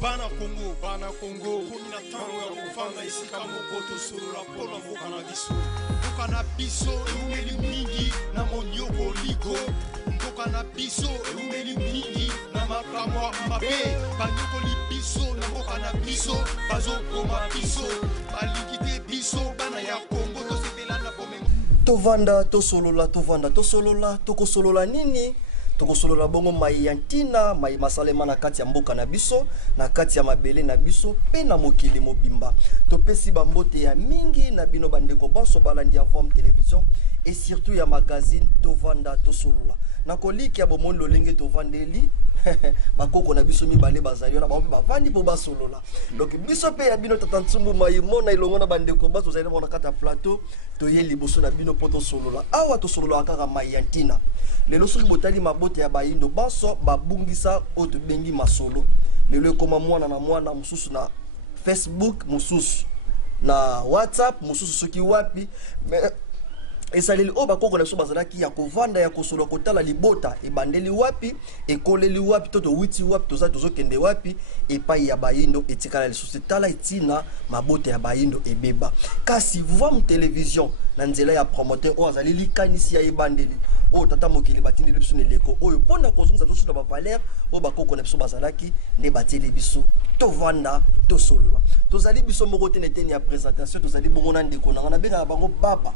Bana Congo, Komina tango ya kufanga isika mokoto solo la pona mboka na biso. Mboka na biso eumeli mingi na monyoko liko. Mboka na biso eumeli mingi na makamwa mabe. Banyoko li biso na mboka na biso, bazo koma biso. Balikite biso bana ya Congo to sepela na bomengo. Tovanda tosolola, tokosolola nini? Tokosolola bongo mai yantina, mai masalema na kati ya mboka na biso, na kati ya mabele na biso, pe na mokili mobimba. Topesi bambote ya mingi na bino bandeko baso balandi ya Vom Télévision et surtout ya magazine Tovanda tosolola. Na koliki ya bomoni lolenge tovandeli, bakoko na biso mibale bazali na bambe bavandi po basolola. Donc biso pe ya bino tatantsumbu mai mona ilongo na bandeko baso zali na kata plateau, toye liboso na bino poto solola. Awa tosolola kaka mai yantina. Lelo soki botali mabote ya bayindo baso babungisa oto bengi masolo. Lelo ekoma mwana na mwana mususu na Facebook, mususu na WhatsApp, mususu soki wapi. Esaleli o bakoko na so bazalaki ya kovanda ya kosolo kotala libota ebandeli wapi ekoleli wapi toto witi wapi toza tozokende wapi epai ya bayindo etikala lisusu tala etina mabote ya bayindo ebeba. Kasi Vom Télévision na nzela ya promoteur o azali likanisi ya ebandeli o tata mokili batindeli biso neleko oyo pona kozongisa toso na ba valeur o bakoko na biso bazalaki nde bateli biso tovanda tosolola. Tozali biso moko te neteni ya présentation, tozali bongo na ndeko na ngana benga bango baba.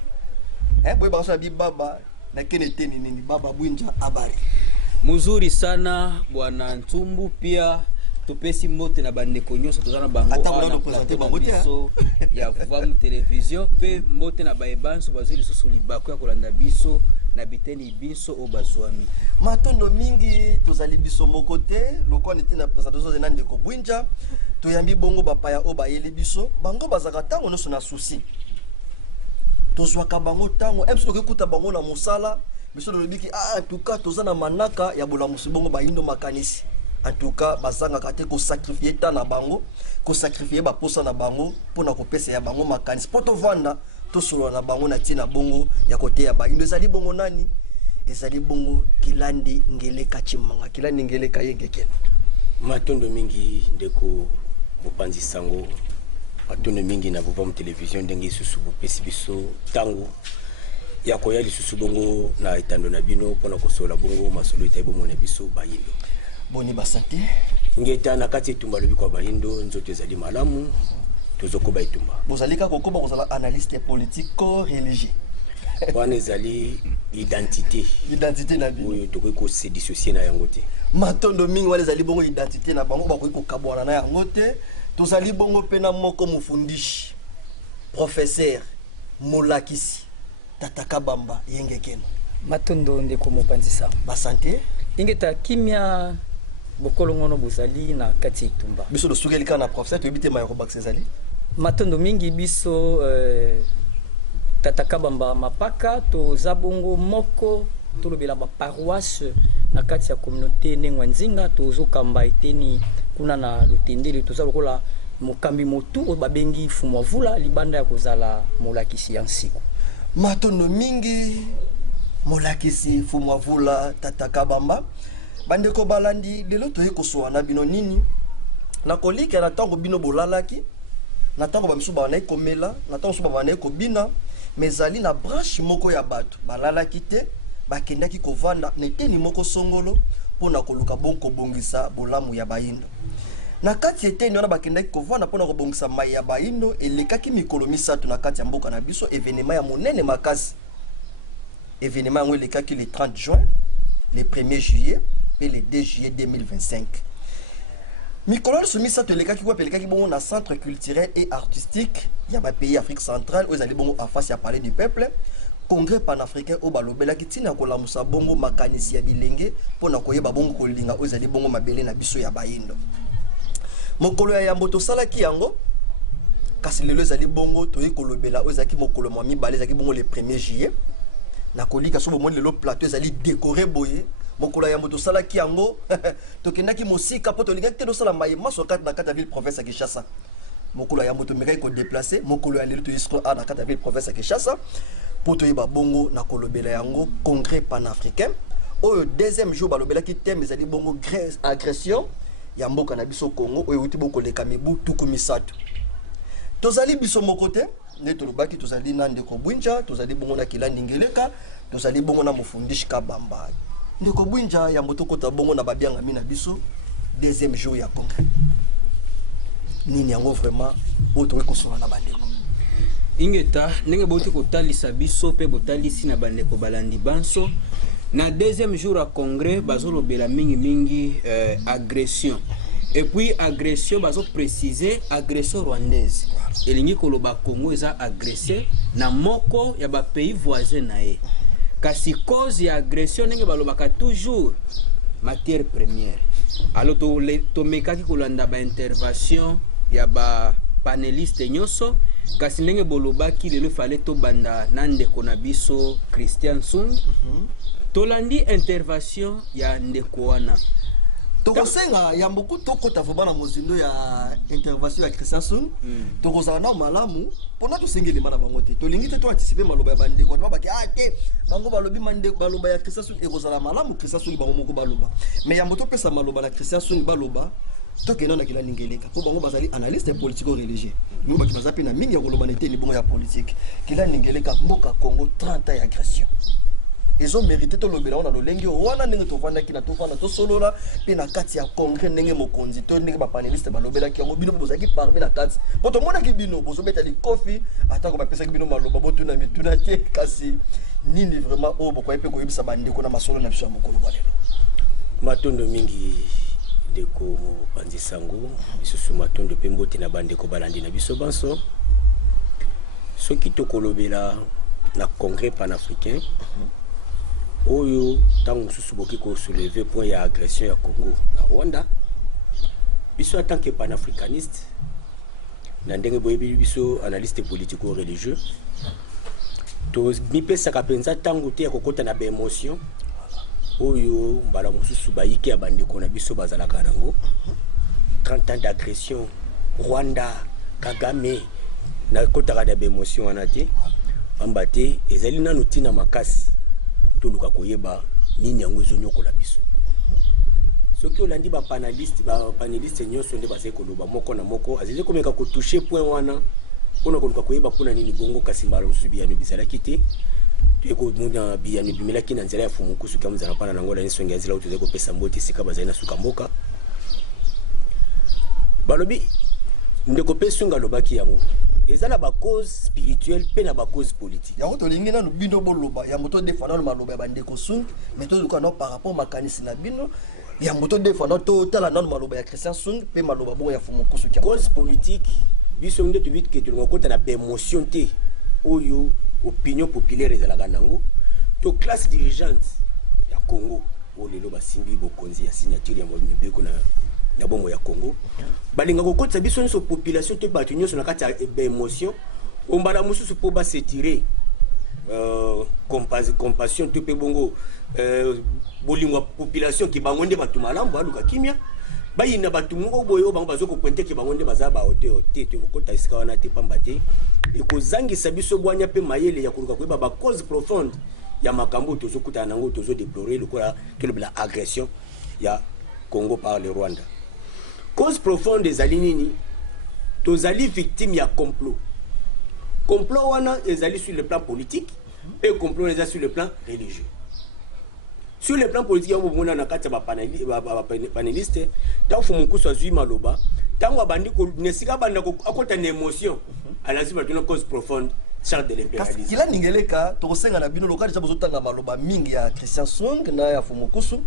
Boy basa bi baba na kene teni nini baba Bwinja habari. Muzuri sana bwana Ntumbu, pia tupesi mote na bandeko nyoso tozana bango ana présenter bangote ya Vom Télévision pe mote na baebanso bazili susu libako ya kolanda biso na biteni biso o bazwami. Matondo mingi tozali biso moko te lokwa neti na présentation na ndeko Bwinja toyambi bongo bapaya o bayeli biso bango bazaka tango noso na souci. Tozwaka bango tango ebiso kokuta bango na musala biso lobiki en tout cas tozana manaka ya bola musibongo bayindo makanisi en tout cas bazanga kate ko sacrifier ta na bango ko sacrifier ba posa na bango pona ko pesa ya bango makanisi poto vanda to solo na bango na tina bongo ya kote ya bayindo ezali bongo nani ezali bongo Kilandi Ngeleka Chimanga Kilandi Ngeleka yengeke matondo mingi ndeko mopanzi sango matondo mingi na Vom Télévision ndenge susu bopesi biso tango ya koya lisusu bongo na etando na bino pona kosola bongo masolo etayi bongo na biso bayindo boni basante ngeta na kati etumba lobi kwa bayindo nzoto ezali malamu tozokoba etumba bozalika kokoba kozala analyste politico religieux wana ezali identité na bino oyo tokoki kose dissocier na yango te matondo mingi wana ezali bongo identité na bango bakoki kokabwana na yango te. Tozali bongo pena moko mufundishi professeur Molakisi Tataka Bamba yengekeno matondo ndeko mopanzisa basante ingeta kimia bokolongono bozali na kati etumba biso do sugelika na professeur to bite mayoko baksezali matondo mingi biso Tataka Bamba mapaka to zabongo moko to lobela ba paroisse na kati ya communauté nengwa nzinga to zokamba eteni kuna na lutendeli to zalokola mokambi motu babengi fumwavula libanda ya kozala molakisi ya nsiku matondo mingi molakisi fumwavula Tataka Bamba bandeko balandi lelo toye kosoa na bino nini na kolika na tango bino bolalaki na tango bamisu bana komela na tango so bana kobina mezali na branche moko ya bato balalaki te bakendaki kovanda neteni moko songolo pona koluka bonko bongisa bolamu ya bayindo na kati eteni wana bakendaki kovanda pona kobongisa mai ya bayindo elekaki mikolo misato na kati ya mboka na biso événement ya monene makasi événement yango elekaki le 30 juin le 1er juillet et le 2 juillet 2025 mikolo so misato elekaki kwa pelekaki bongo na centre culturel et artistique ya ba pays Afrique centrale où ezali bongo en face ya palais du peuple congrès panafricain au balobelaki tina kolamusa bongo makanisi ya bilenge pona koyeba bongo kolinga o ezali bongo mabele na biso ya bayindo mokolo ya yambo tosalaki yango kasi lelo ezali bongo toyi kolobela o ezaki mokolo mwa mibale ezaki bongo le 1er juillet na kolika so bongo lelo plateau ezali décoré boye mokolo ya yambo tosalaki yango tokendaki mosika po tolingaki te tosala mayema so kati na kati ya ville province ya Kinshasa mokolo ya yambo tomekaki ko déplacer mokolo ya lelo toyisiko na kati ya ville province ya Kinshasa poto yeba bongo na kolobela yango congrès panafricain au deuxième jour balobela ki thème ezali bongo agression ya mboka na biso Congo oyo uti bokoleka mibu tuku misato. Tozali biso mokote ne tolobaki tozali na ndeko Bwinja, tozali bongo na Kilandi Ngeleka, tozali bongo na Mufundishi Kabamba. Ndeko Bwinja ya mbotokota bongo na babianga mina biso deuxième jour ya congrès. Nini yango vraiment otowe kosola na bandeko. Ingeta ndenge boti kotalisa biso pe botalisi na bandeko balandi banso na deuxième jour à congrès bazolobela mingi agression. Et puis agression bazo préciser agression rwandaise. Elingi koloba Congo eza agressé na moko ya ba pays voisins na ye. Kasi cause ya agression ndenge balobaka toujours matière première. Alors to mekaki kolanda ba intervention ya ba panéliste nyonso kasi ndenge bolobaki lelo fallait to banda nandeko na biso Christian Sung. Tolandi intervention ya ndeko wana. Tokosenga ya mboku tokota vobana mozindo ya intervention ya Christian Sung. Tokozala na malamu pona tosengeli mana bango te. Tolingi te to anticiper maloba ya bandeko na baki te. Bango balobi mandeko baloba ya Christian Sung ekozala malamu Christian Sung bango moko baloba. Mais ya mboto pesa maloba na Christian Sung baloba tokena na Kilandi Ngeleka. Po bango bazali analyste politico religieux. Nous baki bazapi na mingi ya koloba nete ni bongo ya politique. Kilandi Ngeleka mboka Congo 30 ans d'agression. Ils ont mérité tout le bénéfice. On a le lengue. On a n'engue tofana qui na tofana to solo là. Puis na kati ya congrès n'engue mo konzito n'engue ba panéliste ba lobela qui a bino boza qui parmi na kati. Poto mona ki bino bozo mettre les coffee. Attends ko ba pesa ki bino maloba botu na mituna te kasi nini vraiment o boko epe ko yebisa bande ko na masolo na biso mokolo balelo. Matondo mingi deko mo panzi sango isusu matondo pe mbote na bande ko balandi na biso banso. Soki to kolobela na congrès panafricain. Oyo tango susuboki ko soulever point ya agression ya Congo na Rwanda biso en tant que panafricaniste na ndenge boyebi biso analyste politico religieux to mipesa kapenza tango te ya kokota na ba émotion oyo mbala mususu bayike ya bandeko na biso bazalaka nango 30 ans d'agression Rwanda Kagame na kota ka ba émotion wana te ambate ezali nanu tina makasi toluka koyeba nini yango ezonyoko la biso soki olandi ba panéliste nyonso nde bazali koloba moko na moko azali komeka ko toucher point wana pona koluka koyeba pona nini bongo kasi mbala mosusu biyano bizalaki te teko muna biyano bimelaki na nzela ya fumukusu kama mzala pana nango la nsonga yazila utuzali kopesa mbote sika bazali na suka mboka balobi ndeko pesunga lobaki yango ezala ba cause spirituelle pe na ba cause politique. Ya to lingi na bino boloba ya moto défendre le maloba bandeko Sung mais to ko no par rapport makanisi na bino ya moto défendre to tala na maloba ya Christian Sung pe maloba bon ya fumu kusu kia cause politique biso nde to vite que to ngokota na ba émotion te oyo opinion populaire ezala kanango to classe dirigeante ya Congo o lelo basimbi bokonzi ya signature ya mbeko na bongo ya Congo balinga kokotsa biso nso population te batu nyonso na kati ya émotion ombala mususu po ba s'étirer compassion te pe bongo bolingwa population ki bangonde batu malambo aluka kimia bayina batu ngo boyo bango bazoko pointer ki bangonde bazaba hauteur te kokota isika wana te pamba te ekozangisa biso bwanya pe mayele ya kuluka koyeba ba cause profonde ya makambo tozokuta nango tozo déplorer lokola kelobla agression ya Congo par le Rwanda. Cause profonde des alinini, tozali victime ya complot. Complot wana ezali sur le plan politique et complot ezali sur le plan religieux. Sur le plan politique, on mona na kati ba panéliste, ta fu mukusu azui maloba, tango abandi ko nesika banda ko akota na émotion, alaziba tuna cause profonde. Charles de l'impérialisme. Kilandi Ngeleka tokosenga na bino lokali cha bozotanga maloba mingi ya Christian Sung na ya Fumukusu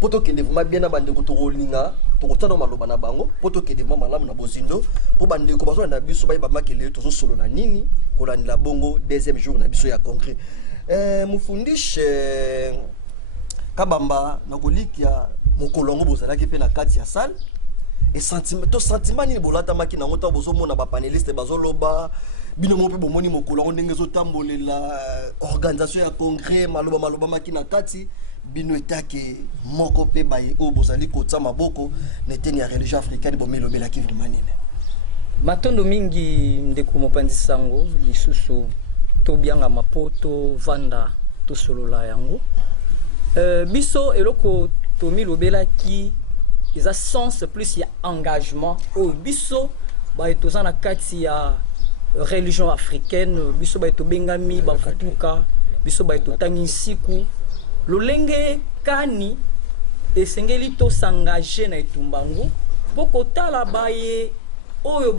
poto kende vuma bien na bande ko tokolinga tokotana maloba na bango poto kende vuma malamu na bozindo po bande ko bazo na biso ba makele tozo solo na nini kolandila bongo deuxième jour na biso ya congrès Mufundishi Kabamba na kolikia mokolongo bozalaki pe na kati ya salle et sentiment ni bolata maki na ngota bozo mona ba panéliste bazoloba bino mo pe bomoni mokolongo ndenge zo tambolela organisation ya congrès maloba maki na kati bino etake moko pe baye o bozali kotsa maboko neteni ya religion africaine bomelo belaki vraiment nini matondo mingi ndeko mopanzi sango lisusu to bianga mapoto vanda to solola yango biso eloko to milobelaki eza sens plus ya engagement oyo biso baye toza na kati ya religion africaine biso baye tobengami bafutuka biso baye totangi nsiku lolenge kani esengeli tosengage na etumbangu mpo kotala baye oyo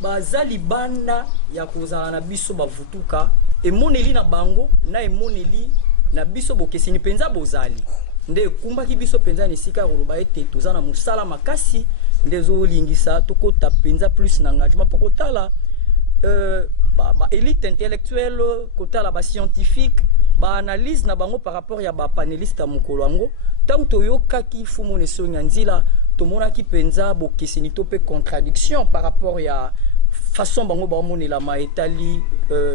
baza libanda ya kozala na biso bavutuka emoneli na bango na emoneli na biso bokesini mpenza bozali nde ekumbaki biso mpenza na esika ya koloba ete toza na mosala makasi nde ezolingisa tokota mpenza plus na engagement mpo kotala élite intellectuelle kotala bascientifique baanalyse na bango par rapport ya bapanéliste ya mokolo yango ntango toyokaki fumu na esongi ya nzela tomonaki mpenza bokeseni to mpe contradiction par rapport ya façon bango baomonelama etali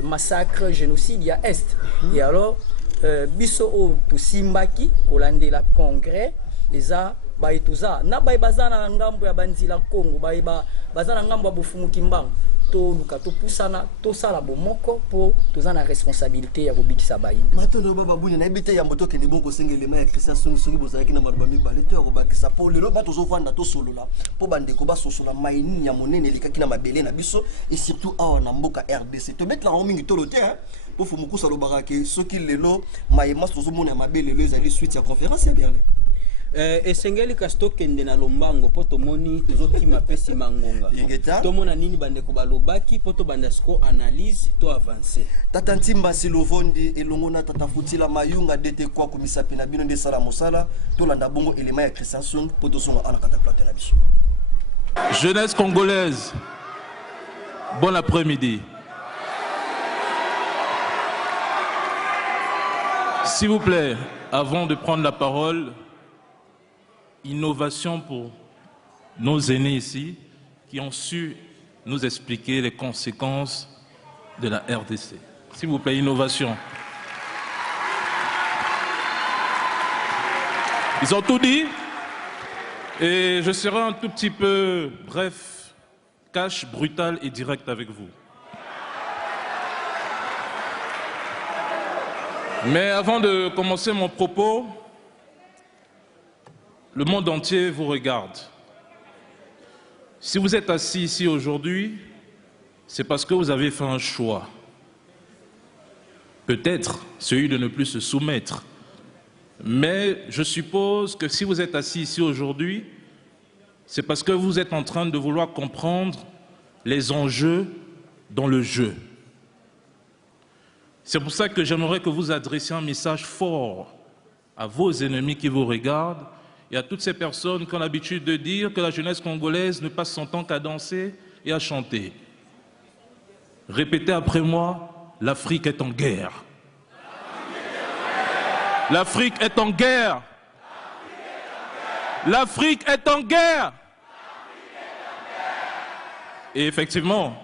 massacre génocide ya est et alors biso oyo tosimbaki kolandela congrès eza baye toza na baye baza na ngambo ya banzila Congo baye baza na ngambo ya bofumuki mbango toluka topusana tosala bomoko mpo toza na responsabilité ya kobikisa bayini matondo baba buni na ebite ya moto kende bongo sengelema ya Christian songi bozalaki na maloba mibale to ya kobakisa mpo lelo bato ozovanda tosolola mpo bandeko basosola maini ya monene elikaki na mabele na biso et surtout awa na mboka RDC tobetela ngo mingi tolo te mpo fumukusa lobaka ke soki lelo mayema tozomona ya mabele lelo ezali suite ya conférence ya Berlin esengeli kasi tokende na lombango mpo tomoni tozokima pesi mangonga tomona nini bandeko balobaki mpo tobanda siko analyse to avance tata ntimba silovondi elongo na tata futila mayunga dete kwa komisapi na bino nde sala mosala tolanda bongo elema ya Christian Song mpo tozonga ana kata plate na biso. Jeunesse congolaise, bon après-midi. S'il vous plaît, avant de prendre la parole, innovation pour nos aînés ici qui ont su nous expliquer les conséquences de la RDC. S'il vous plaît, innovation. Ils ont tout dit et je serai un tout petit peu bref, cash, brutal et direct avec vous. Mais avant de commencer mon propos, le monde entier vous regarde. Si vous êtes assis ici aujourd'hui, c'est parce que vous avez fait un choix. Peut-être celui de ne plus se soumettre. Mais je suppose que si vous êtes assis ici aujourd'hui, c'est parce que vous êtes en train de vouloir comprendre les enjeux dans le jeu. C'est pour ça que j'aimerais que vous adressiez un message fort à vos ennemis qui vous regardent et à toutes ces personnes qui ont l'habitude de dire que la jeunesse congolaise ne passe son temps qu'à danser et à chanter. Répétez après moi, l'Afrique est en guerre. L'Afrique est en guerre. L'Afrique est en guerre. Et effectivement,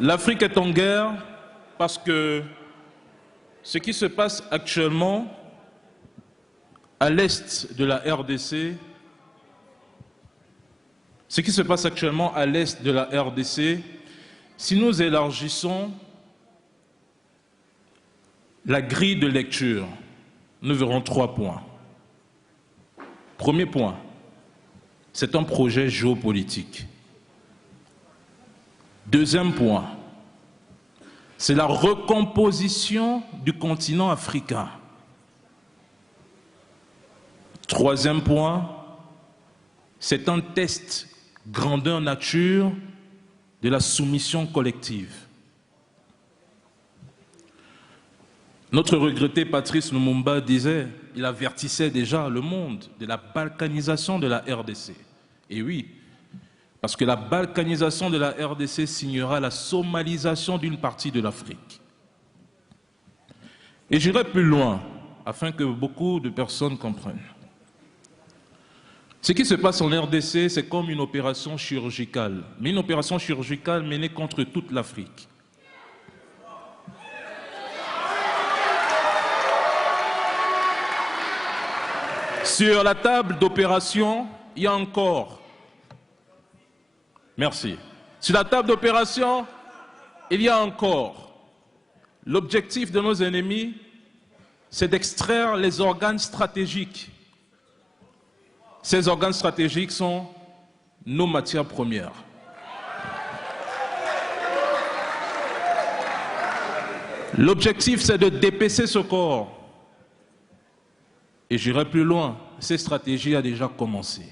l'Afrique est en guerre parce que ce qui se passe actuellement à l'est de la RDC, si nous élargissons la grille de lecture, nous verrons 3 points. Premier point, c'est un projet géopolitique. Deuxième point, c'est la recomposition du continent africain. Troisième point, c'est un test grandeur nature de la soumission collective. Notre regretté Patrice Lumumba disait, il avertissait déjà le monde de la balkanisation de la RDC. Et oui, parce que la balkanisation de la RDC signera la somalisation d'une partie de l'Afrique. Et j'irai plus loin, afin que beaucoup de personnes comprennent. Ce qui se passe en RDC, c'est comme une opération chirurgicale, mais une opération chirurgicale menée contre toute l'Afrique. Sur la table d'opération, il y a un corps. Merci. Sur la table d'opération, il y a encore l'objectif de nos ennemis, c'est d'extraire les organes stratégiques. Ces organes stratégiques sont nos matières premières. L'objectif, c'est de dépecer ce corps. Et j'irai plus loin, cette stratégie a déjà commencé.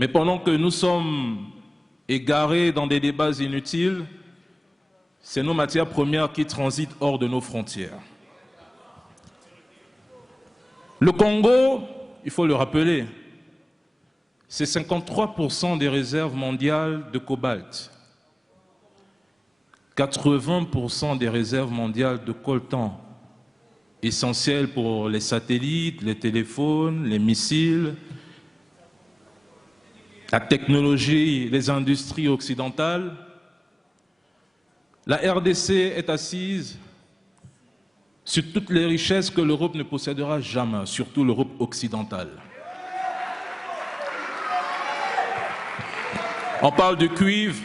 Mais pendant que nous sommes égarés dans des débats inutiles, c'est nos matières premières qui transitent hors de nos frontières. Le Congo, il faut le rappeler, c'est 53% des réserves mondiales de cobalt, 80% des réserves mondiales de coltan, essentiel pour les satellites, les téléphones, les missiles, la technologie, les industries occidentales. La RDC est assise sur toutes les richesses que l'Europe ne possédera jamais, surtout l'Europe occidentale. On parle du cuivre,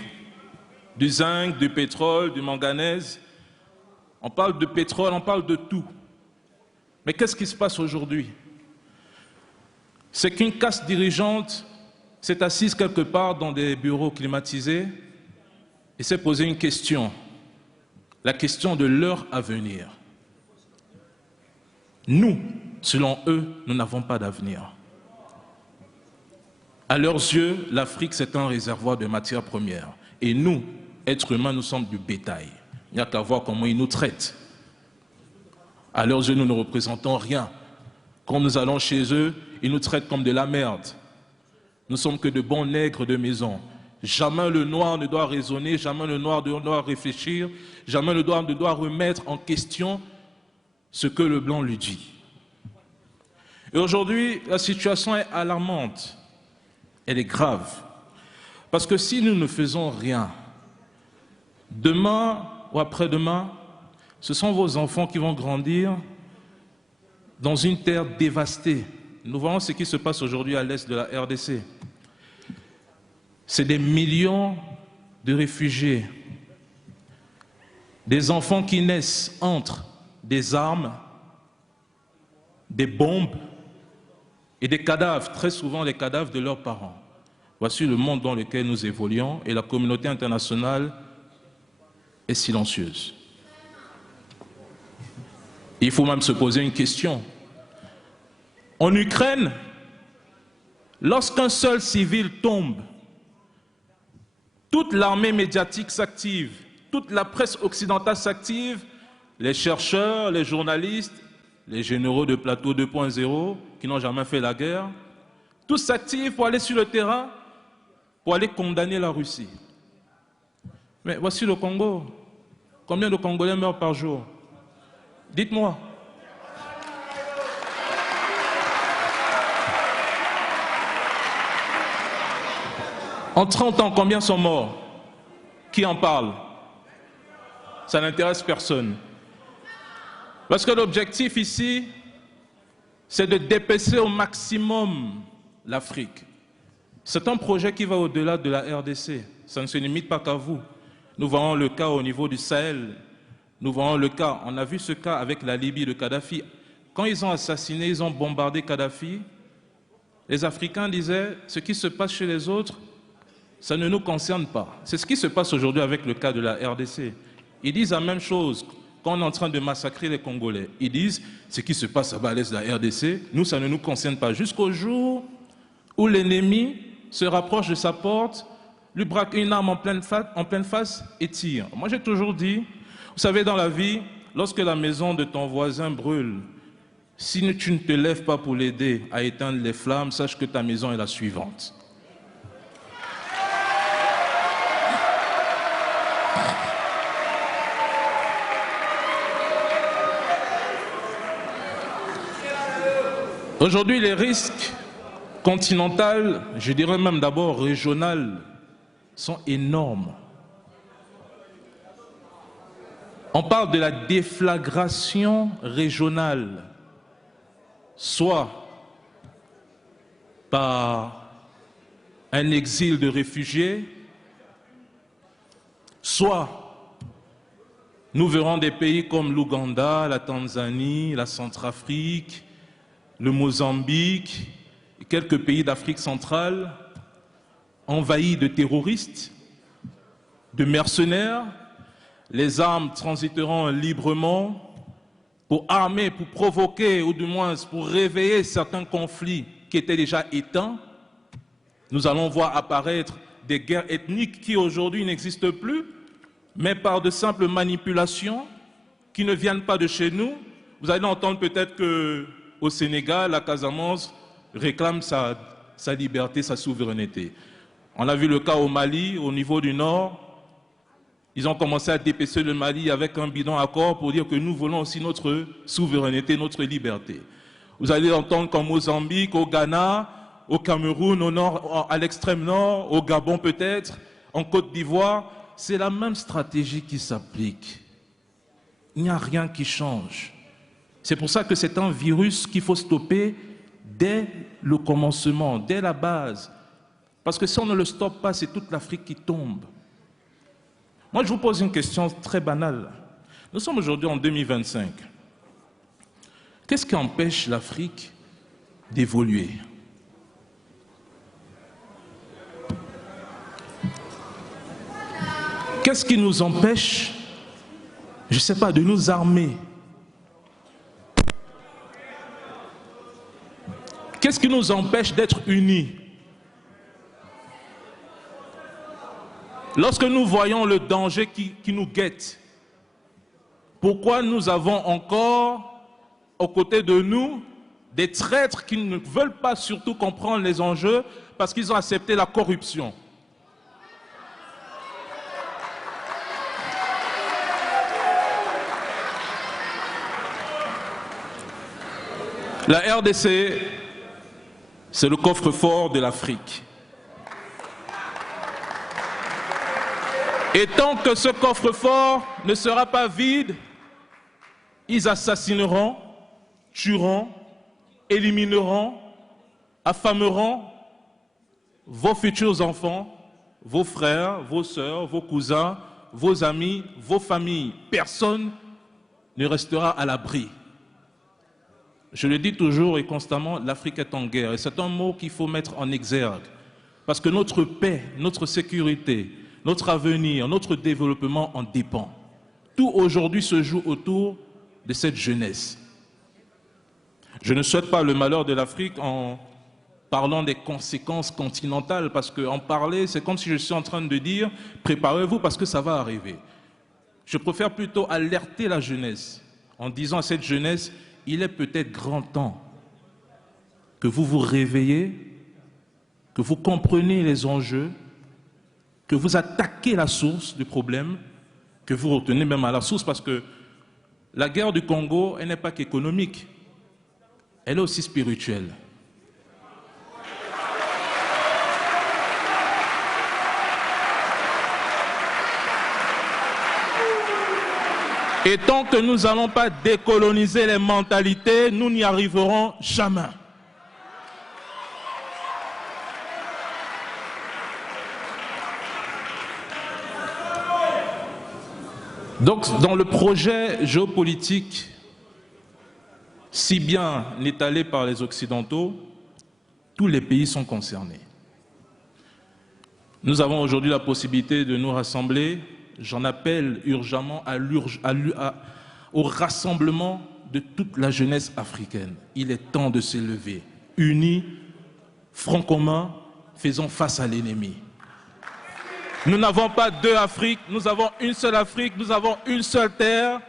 du zinc, du pétrole, du manganèse. On parle de pétrole, on parle de tout. Mais qu'est-ce qui se passe aujourd'hui? C'est qu'une caste dirigeante s'est assise quelque part dans des bureaux climatisés et s'est posé une question, la question de leur avenir. Nous, selon eux, nous n'avons pas d'avenir. À leurs yeux, l'Afrique, c'est un réservoir de matières premières. Et nous, êtres humains, nous sommes du bétail. Il n'y a qu'à voir comment ils nous traitent. À leurs yeux, nous ne représentons rien. Quand nous allons chez eux, ils nous traitent comme de la merde. Nous sommes que de bons nègres de maison. Jamais le noir ne doit raisonner, jamais le noir ne doit réfléchir, jamais le noir ne doit remettre en question ce que le blanc lui dit. Et aujourd'hui, la situation est alarmante. Elle est grave. Parce que si nous ne faisons rien, demain ou après-demain, ce sont vos enfants qui vont grandir dans une terre dévastée. Nous voyons ce qui se passe aujourd'hui à l'est de la RDC. C'est des millions de réfugiés, des enfants qui naissent entre des armes, des bombes et des cadavres, très souvent les cadavres de leurs parents. Voici le monde dans lequel nous évoluons et la communauté internationale est silencieuse. Il faut même se poser une question. En Ukraine, lorsqu'un seul civil tombe, toute l'armée médiatique s'active, toute la presse occidentale s'active, les chercheurs, les journalistes, les généraux de plateau 2.0 qui n'ont jamais fait la guerre, tous s'activent pour aller sur le terrain, pour aller condamner la Russie. Mais voici le Congo. Combien de Congolais meurent par jour? Dites-moi. En 30 ans, combien sont morts? Qui en parle? Ça n'intéresse personne. Parce que l'objectif ici, c'est de dépecer au maximum l'Afrique. C'est un projet qui va au-delà de la RDC. Ça ne se limite pas qu'à vous. Nous voyons le cas au niveau du Sahel. Nous voyons le cas, on a vu ce cas avec la Libye de Kadhafi. Quand ils ont assassiné, ils ont bombardé Kadhafi, les Africains disaient, ce qui se passe chez les autres, ça ne nous concerne pas. C'est ce qui se passe aujourd'hui avec le cas de la RDC. Ils disent la même chose quand on est en train de massacrer les Congolais. Ils disent, ce qui se passe à l'est de la RDC, nous, ça ne nous concerne pas. Jusqu'au jour où l'ennemi se rapproche de sa porte, lui braque une arme en pleine face et tire. Moi, j'ai toujours dit, vous savez, dans la vie, lorsque la maison de ton voisin brûle, si tu ne te lèves pas pour l'aider à éteindre les flammes, sache que ta maison est la suivante. Aujourd'hui, les risques continentaux, je dirais même d'abord régionaux, sont énormes. On parle de la déflagration régionale, soit par un exil de réfugiés, soit nous verrons des pays comme l'Ouganda, la Tanzanie, la Centrafrique, le Mozambique, et quelques pays d'Afrique centrale envahis de terroristes, de mercenaires. Les armes transiteront librement pour armer, pour provoquer, ou du moins pour réveiller certains conflits qui étaient déjà éteints. Nous allons voir apparaître des guerres ethniques qui aujourd'hui n'existent plus, mais par de simples manipulations qui ne viennent pas de chez nous. Vous allez entendre peut-être qu'au Sénégal, la Casamance réclame sa liberté, sa souveraineté. On a vu le cas au Mali, au niveau du Nord. Ils ont commencé à dépecer le Mali avec un bidon accord pour dire que nous voulons aussi notre souveraineté, notre liberté. Vous allez entendre qu'en Mozambique, au Ghana, au Cameroun, au nord, à l'extrême nord, au Gabon peut-être, en Côte d'Ivoire, c'est la même stratégie qui s'applique. Il n'y a rien qui change. C'est pour ça que c'est un virus qu'il faut stopper dès le commencement, dès la base. Parce que si on ne le stoppe pas, c'est toute l'Afrique qui tombe. Moi, je vous pose une question très banale. Nous sommes aujourd'hui en 2025. Qu'est-ce qui empêche l'Afrique d'évoluer? Qu'est-ce qui nous empêche, je ne sais pas, de nous armer? Qu'est-ce qui nous empêche d'être unis? Lorsque nous voyons le danger qui nous guette, pourquoi nous avons encore aux côtés de nous des traîtres qui ne veulent pas surtout comprendre les enjeux parce qu'ils ont accepté la corruption? La RDC, c'est le coffre-fort de l'Afrique. Et tant que ce coffre-fort ne sera pas vide, ils assassineront, tueront, élimineront, affameront vos futurs enfants, vos frères, vos sœurs, vos cousins, vos amis, vos familles. Personne ne restera à l'abri. Je le dis toujours et constamment, l'Afrique est en guerre. Et c'est un mot qu'il faut mettre en exergue. Parce que notre paix, notre sécurité, notre avenir, notre développement en dépend. Tout aujourd'hui se joue autour de cette jeunesse. Je ne souhaite pas le malheur de l'Afrique en parlant des conséquences continentales, parce qu'en parler, c'est comme si je suis en train de dire « préparez-vous parce que ça va arriver ». Je préfère plutôt alerter la jeunesse en disant à cette jeunesse « il est peut-être grand temps que vous vous réveillez, que vous compreniez les enjeux, que vous attaquez la source du problème, que vous retenez même à la source, parce que la guerre du Congo, elle n'est pas qu'économique, elle est aussi spirituelle. Et tant que nous n'allons pas décoloniser les mentalités, nous n'y arriverons jamais. Donc, dans le projet géopolitique si bien étalé par les Occidentaux, tous les pays sont concernés. Nous avons aujourd'hui la possibilité de nous rassembler. J'en appelle urgemment au rassemblement de toute la jeunesse africaine. Il est temps de s'élever, unis, front commun, faisons face à l'ennemi. Nous n'avons pas deux Afriques, nous avons une seule Afrique, nous avons une seule terre.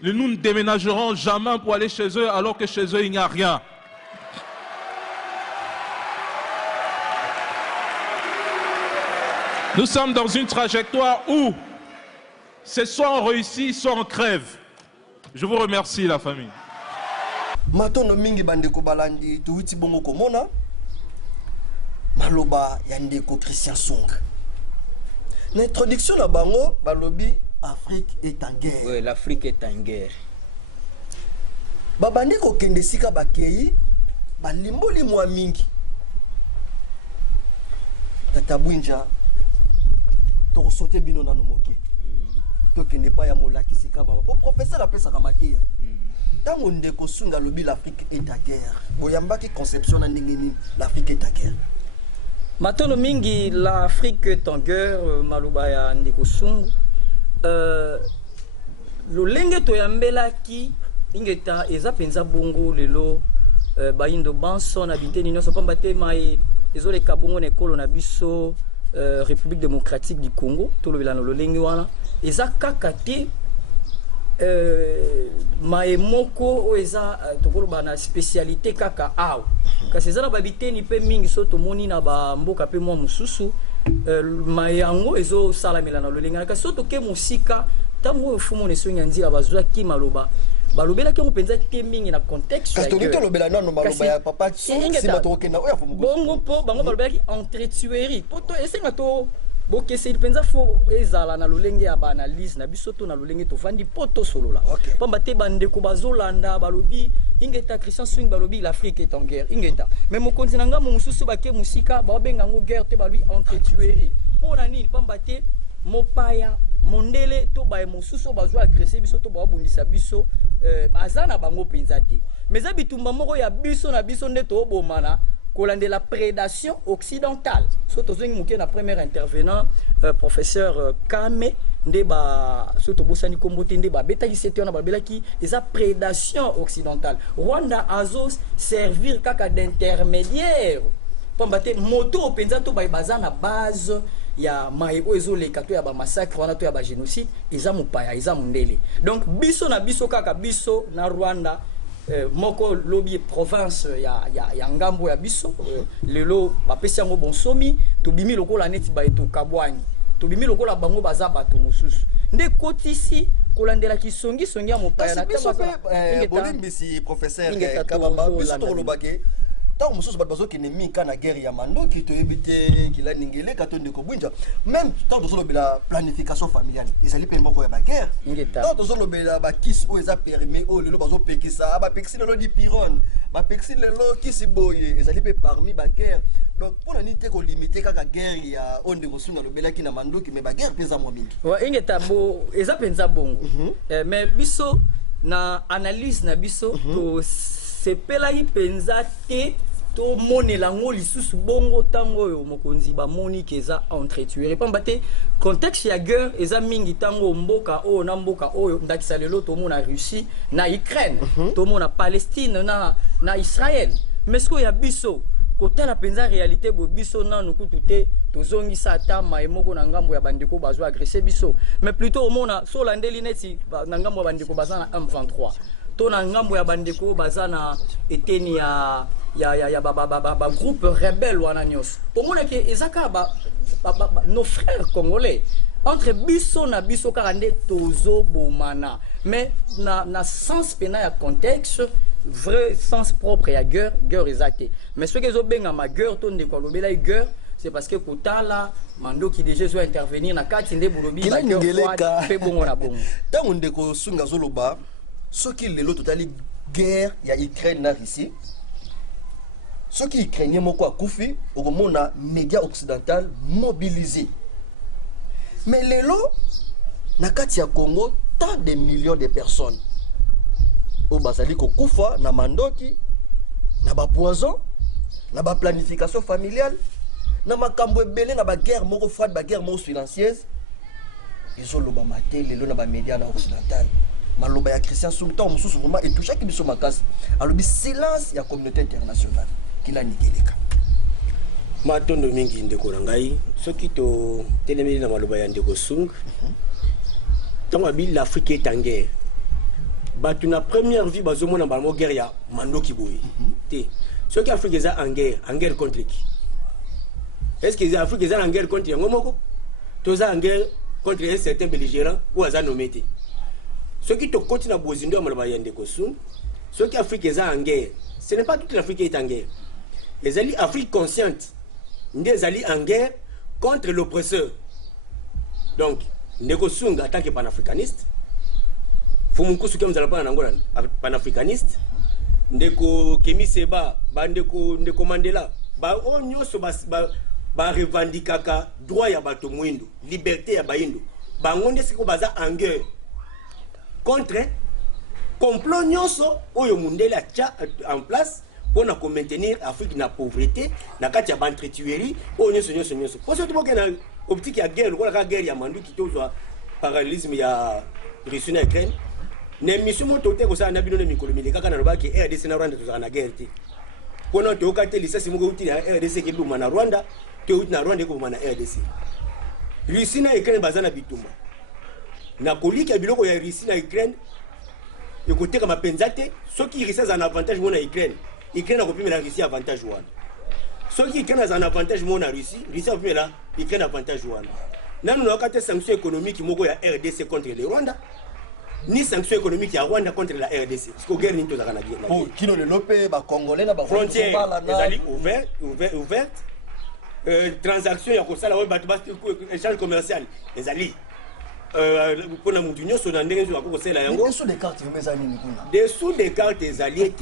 Nous ne déménagerons jamais pour aller chez eux alors que chez eux il n'y a rien. Nous sommes dans une trajectoire où c'est soit on réussit, soit on crève. Je vous remercie, la famille. Matono mingi bandeko balandi tuwiti bongo komona maloba ya ndeko Christian Song. L'introduction na bango balobi Afrique est en guerre. Oui, l'Afrique est en guerre. Babandi ko kende sika bakei balimboli mwa mingi. Tata Bwinja to sauter bino na nomoki to qui n'est pas ya molakisi ka baba professeur appelle ça kamatia tango ndeko sunga lobi l'Afrique est à guerre boyambaki conception na ndingini l'Afrique est à guerre matono mingi l'Afrique est en guerre maluba ya ndeko sunga lo lenge to yambelaki ingeta eza penza bongo lelo baindo banso na biteni nyonso pamba te mai ezole kabongo na ekolo na biso République démocratique du Congo to lo bilano lo lenge wana eza kaka te maemoko o eza tokoloba na spécialité kaka awa kasi eza na babiteni mpe mingi so tomoni na bamboka mpe mwa mosusu mayango ezosalamela na lolenge kasi so toke mosika ntango oyo fumu nesongi ya nzela bazwaki maloba balobelaki yango mpenza te mingi na contexte kasi toki tolobela nano maloba ya papa nsima tokokenda oyo afumu bongo mpo bango balobelaki entretuerie mpo to esenga to bokeseli mpenza fo ezala na lolenge ya baanalyse na biso to na lolenge tovandi mpo tosolola pamba te bandeko bazolanda balobi ingeta Christian Swing balobi l'Afrique est en guerre ingeta mais mokonzi na ngambo mosusu bake mosika babenga ngo guerre te balobi entretuerie mpo na nini pamba te mopaya mondele to baye mosusu bazwa agresser biso to babundisa biso baza na bango mpenza te mais za bitumba moko ya biso na biso nde tobomana de la prédation occidentale. Surtout na premier intervenant professeur Kame ndeba surtout bosani kombote ndeba beta qui na babela ki eza prédation occidentale. Rwanda azos servir kaka d'intermédiaire. Pambate moto penza to baza na base ya maiko ezoleka to ya ba massacre wana to ya ba génocide eza mopaya eza mondele. Donc biso na biso kaka biso na Rwanda moko lobby province ya ngambo ya biso lelo bapesi yango bonsomi tobimi lokola neti ba eto kabwani tobimi lokola bango baza bato mosusu nde kotisi kolandela kisongi songi ya mopaya na biso pe bolimbisi professeur kabamba biso tolobake tant mosusu bato bazokende mika na guerre ya mandoki toyebi te kila ningele kato ndeko Bwinja même tant tozolobela planification familiale ezali mpe moko ya baguerre tant tozolobela bakisi oyo eza permis oyo lelo bazopekisa bapekisi lelo dipirone bapekisi lelo kisi boye ezali mpe parmi baguerre donc mpona nini te kolimite kaka guerre ya oyo ndeko sunga alobelaki na mandoki mais baguerre mpe eza mwa mingi ingeta bo eza mpenza bongo mais biso na analyse na biso tosepelaki mpenza te to monela ngo lisusu bongo tango oyo mokonzi bamoni keza entretuer pamba te contexte ya guerre eza mingi tango mboka oyo na mboka oyo ndakisa lelo tomona Russie na Ukraine tomona Palestine na Israël mais ce ya biso kotala penza réalité bo biso nanu kutu te tozongisa ata maemoko na ngambo ya bandeko bazwa agresser biso mais plutôt omona so landeli neti na ngambo ya bandeko baza na M23 to na ngambo ya bandeko baza na eteni ya groupe rebelle wana nyos omona ke ezaka nos frères congolais entre biso na biso kaka nde tozo bomana mais na sens pena ya contexte vrai sens propre ya guerre exacte mais ce que zo benga ma guerre to ndeko lobela guerre c'est parce que kotala mando qui déjà zo intervenir na kati nde bolobi ba guerre pe bongo na bongo tango ndeko sunga zoloba soki lelo totali guerre ya Ukraine na Russie soki Ukrainien moko akufi okomona média occidental mobilisé mais lelo na kati ya Congo tant de millions de personnes o bazali kokufa na mandoki na ba poison na ba planification familiale na makambo ebele na ba guerre moko froide ba guerre moko silencieuse ezoloba mate lelo na ba média na occidental maloba ya Christian Sultan mosusu vraiment etoucha ki biso makasi alobi silence ya communauté internationale kila nikeleka matondo mingi ndeko na ngai soki to telemeli na maloba ya ndeko Sung tango bi l'Afrique est en guerre batu na première vie bazomona bango guerre ya mandoki boye te soki Afrique eza en guerre contre qui est-ce que Afrique eza en guerre contre yango moko toza en guerre contre un certain belligérant ou aza nommé te ce qui te continue à bozindo à Malabaya Ndeko Sung, ce qui Afrique est en guerre, ce n'est pas toute l'Afrique qui est en guerre. Les alliés Afrique consciente, des alliés en guerre contre l'oppresseur. Donc, Ndeko Sung en tant que panafricaniste, Fumuku Sukem Zalapa en Angola, panafricaniste, Ndeko Kemi Seba, Ndeko Mandela, ba revendikaka droit ya bato mwindo, liberté ya baindo. Bangonde siko baza en guerre contre complot nyonso oyo mundele atia en place pour maintenir Afrique na pauvreté, na kati ya bantrituerie, oyo nyonso. Pour surtout que na optique ya guerre, la guerre ya mandu qui tozwa parallélisme ya Russie na Ukraine. Ne mission moto te ko sa na bino ne mikolo mileka na lobaki RDC na Rwanda tozaka na guerre te. Pona to okate lisasi moko uti ya RDC ke buma na Rwanda, te uti na Rwanda ko buma na RDC. Russie na Ukraine bazana bitumba. Na kolika biloko ya Russie na Ukraine écoutez comme penzate ceux qui risquent un avantage mon Ukraine a copié la Russie avantage one ceux qui ont un avantage mon Russie a copié la Ukraine avantage one nan nous avons des sanctions économiques moko ya RDC contre le Rwanda ni sanctions économiques ya Rwanda contre la RDC parce que guerre ni to za kana guerre pour kilo le lopé ba congolais na ba frontière les alliés ouverte transaction ya ko sala wa ba échange commercial les alliés pour la montuño sur la ndenge zo ko sela yango dessous des cartes vous meza nini kuna dessous des cartes des alliés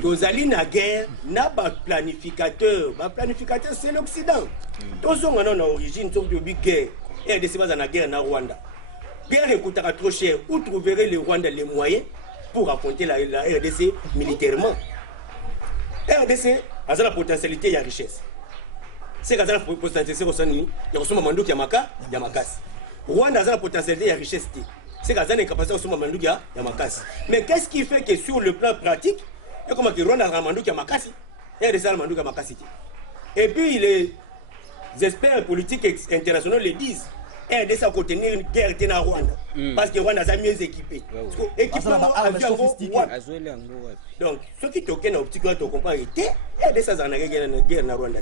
aux alliés na guerre na ba planificateur c'est l'Occident tous on a origine sur de big guerre et de ces na guerre na Rwanda guerre coûtera trop cher où trouverez le Rwanda les moyens pour affronter la RDC militairement RDC a la potentialité et la richesse c'est que la potentialité c'est que ni ya kusoma manduki ya makasi Rwanda a la potentialité et la richesse. C'est qu'il y a une capacité de manduki ya makasi. Mais qu'est-ce qui fait que sur le plan pratique, il y a comme que Rwanda a manduki ya makasi, et il y a manduki ya makasi. Et puis les experts politiques internationaux le disent, RDC a contenir une guerre dans Rwanda parce que Rwanda est mieux équipé. Équipement donc ceux qui toquent optique là tu comprends que RDC a une guerre dans Rwanda.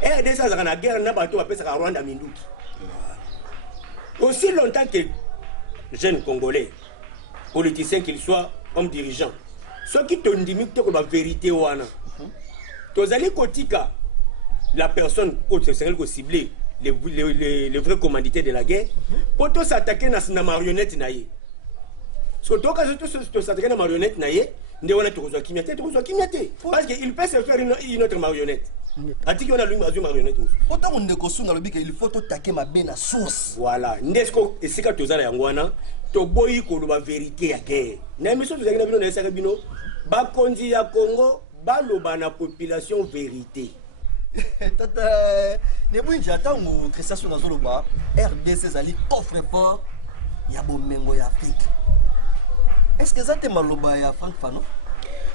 RDC a une guerre na bato appelle ça Rwanda minduki. Aussi longtemps que jeunes Congolais, politiciens qu'ils soient, hommes dirigeants, ceux qui te disent que la vérité wana, tu allez kotika la personne qui serait ciblée, les vrais commanditaires de la guerre, pour tous s'attaquer à la marionnette naïe. Surtout quand tu s'attaques à la marionnette naïe, ne on a toujours parce qu'il peut se faire une autre marionnette. Ati on a lui marionnette. Autant on ne consomme le bic il faut attaquer ma bena source. Voilà, ndesco et c'est quand tu as la ngwana, to boyi ko la vérité ya guerre. Na mission tu as bino na saka bino, ba konzi ya Congo, ba loba na population vérité. Tata ne bouin j'attends au création dans zoloba, RDC zali coffre fort ya bomengo ya Afrique. Est-ce que ça te maloba ya Frank Fano?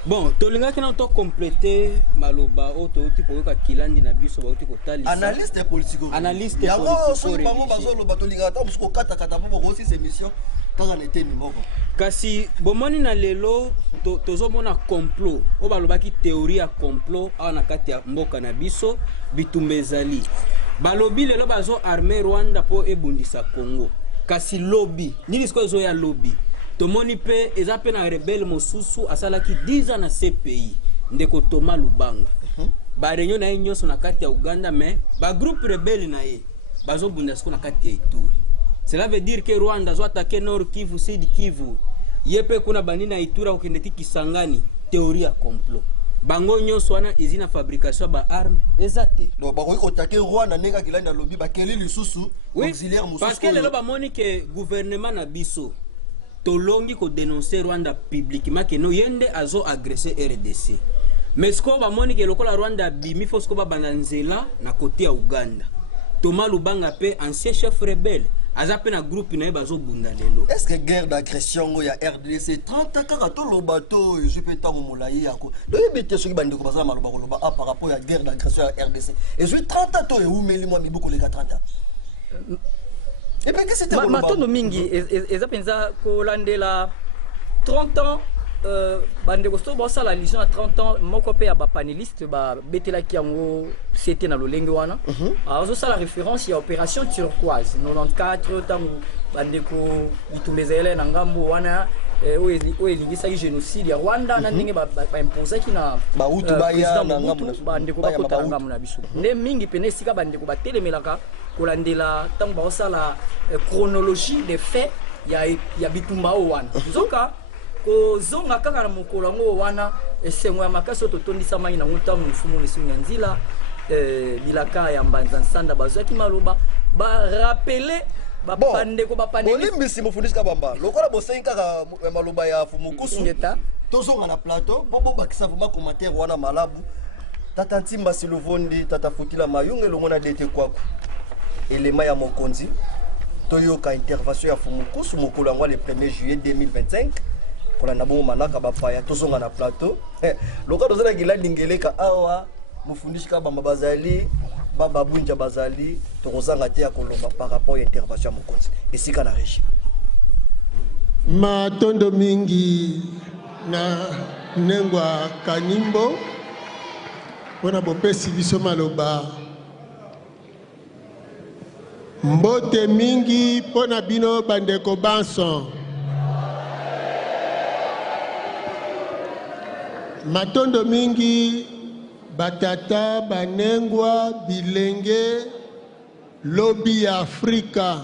Bon, tolinga kina to compléter maloba auto tipo ka kilandi na biso ba uti ko tali. Analyste politique. Analyste politique. Yango so bango bazoloba tolinga ta musko kata po aussi ces missions kaka na te mimoko. Kasi bomoni na lelo tozomona complot o balobaki théorie ya complot ana kati ya mboka na biso bitumbezali. Balobi lelo bazo armée Rwanda po ebundisa Congo. Kasi lobby, nini siko zo ya lobby. Tomoni pe ezape na rebelle mosusu asalaki 10 ans na CPI ndeko Thomas Lubanga. Ba réunion na nyonso na kati ya Uganda mais ba groupe rebelle na ye bazo bundasiko na kati ya Ituri. Cela veut dire que Rwanda zo attaquer Nord Kivu, Sud Kivu. Yepe kuna banina Ituri okendeti Kisangani, théorie ya complot. Bango nyonso wana izina fabrication ba arme ezate. Donc ba ko attaquer Rwanda neka kilanda lobby ba keli lisusu auxiliaire mosusu. Parce que le ba moni que gouvernement na biso tolongi ko dénoncer Rwanda publiquement que no yende azo agresser RDC. Mais ce qu'on va moni que lokola Rwanda bimi faut ce qu'on va bananzela na côté ya Uganda. Thomas Lubanga pe ancien chef rebelle azape na groupe na bazo bunda lelo. Est-ce que guerre d'agression ya RDC 30 kaka to lo bateau je peux tango molayi yako. Donc bité soki bandi ko bazala maloba ko loba par rapport à guerre d'agression ya RDC. Et je 30 to e umeli moi miboko le 30 ans. Et puis que c'était matondo mingi ezapenza ko landela 30 ans bande ko so bosa la mission à 30 ans moko pe ya ba panéliste ba betela ki yango c'était na lolenge wana azo sala référence ya opération turquoise 94 tango bande ko bitumbezele na ngambo wana o elingisa génocide ya Rwanda na ndenge ba imposer ki na ba utu ba ya na ngambo na bande ko ba kota ngambo na biso nde mingi pene sika bande ko ba telemelaka kolandela tango ba osala chronologie des faits ya bitumba o wana zoka ko zonga kaka na mokolo ngo wana esengo ya makasi to tondisa mai na muta mufumu nesunga nzila bilaka ya mbanza nsanda bazwaki maloba barapele bapandeko bolimbisi mofundisi kabamba lokola bosengi kaka maloba ya fumukusu tozonga na plateau po bobakisa vraimen commentaire wana malabu tata ntimba silovondi tata futila mayunge lomona dete kwaku elema ya mokonzi toyoka intervention ya fumukusu mokolo yango le 1er juillet 2025 kolanda bongo manaka bapaya tozonga na plateau lokola tozala gila dingeleka awa mofundisi kabamba bazali bababunja bazali tokozanga te ya koloba par rapport à intervention ya mokonzi esika na régime matondo mingi na nengwa kanimbo mpona bopesi biso maloba mbote mingi mpona bino bandeko banso matondo mingi batata banengwa bilenge lobi ya Afrika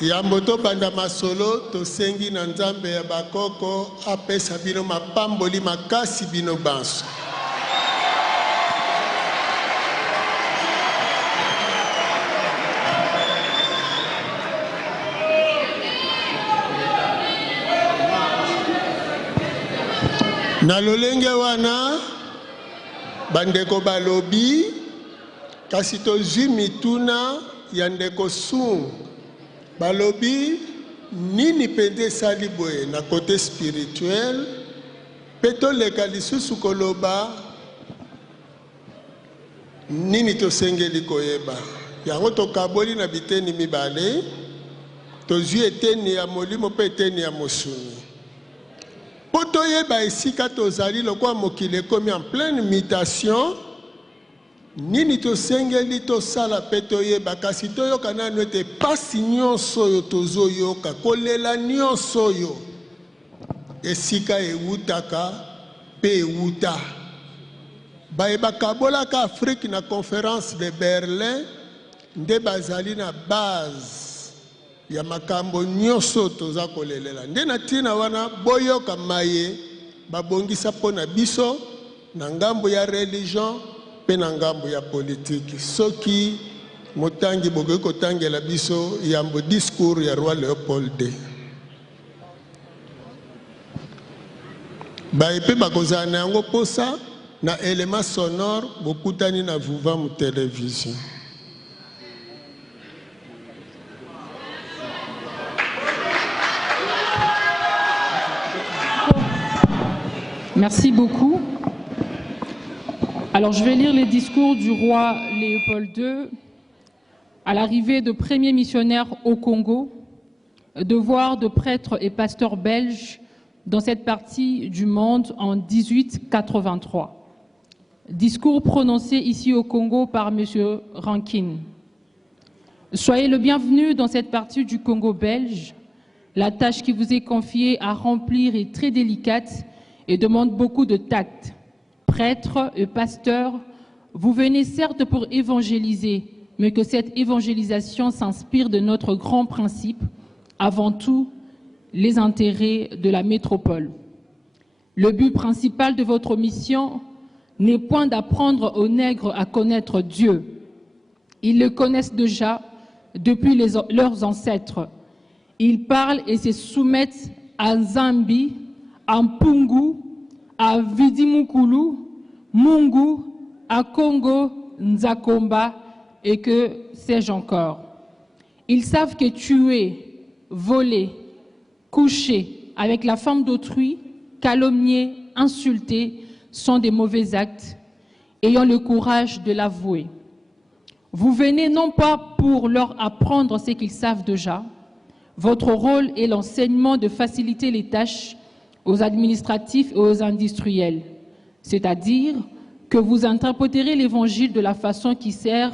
yambo tobanda masolo tosengi na nzambe ya bakoko apesa bino mapamboli makasi bino banso na lolenge wana bandeko balobi kasi tozwi mituna ya ndeko Sun balobi nini pende esali boye na kote spirituel mpe toleka lisusu koloba nini tosengeli koyeba yango tokaboli na biteni mibale tozwi eteni ya molimo mpe eteni ya mosuni po toyeba esika tozali lokola mokili ekomi en pleine mutation nini tosengeli tosala mpe toyeba kasi toyoka nanu ete pasi nyonso oyo tozoyoka kolela nyonso oyo esika ewutaka mpe ewuta bayebaka bolaka Afrique na conférence de Berlin nde bazali na base ya makambo nyonso toza kolelela nde na ntina wana boyoka maye babongisa mpo na biso na ngambo ya religion mpe na ngambo ya politiki soki motangi bokoki kotangela biso yambo discours ya roi Léopold II baye mpe bakozala na yango posa na élément sonore bokutani na Vuvamu télévision. Merci beaucoup. Alors, je vais lire les discours du roi Léopold II à l'arrivée de premiers missionnaires au Congo, devoir de prêtres et pasteurs belges dans cette partie du monde en 1883. Discours prononcé ici au Congo par M. Rankin. Soyez le bienvenu dans cette partie du Congo belge. La tâche qui vous est confiée à remplir est très délicate et demande beaucoup de tact. Prêtres et pasteurs, vous venez certes pour évangéliser, mais que cette évangélisation s'inspire de notre grand principe, avant tout, les intérêts de la métropole. Le but principal de votre mission n'est point d'apprendre aux nègres à connaître Dieu. Ils le connaissent déjà depuis leurs ancêtres. Ils parlent et se soumettent à Nzambi, à Mpungu, à Vidimukulu, Mungu, à Congo, Nzakomba et que sais-je encore. Ils savent que tuer, voler, coucher avec la femme d'autrui, calomnier, insulter sont des mauvais actes, ayant le courage de l'avouer. Vous venez non pas pour leur apprendre ce qu'ils savent déjà. Votre rôle est l'enseignement de faciliter les tâches aux administratifs et aux industriels, c'est-à-dire que vous interpréterez l'Évangile de la façon qui sert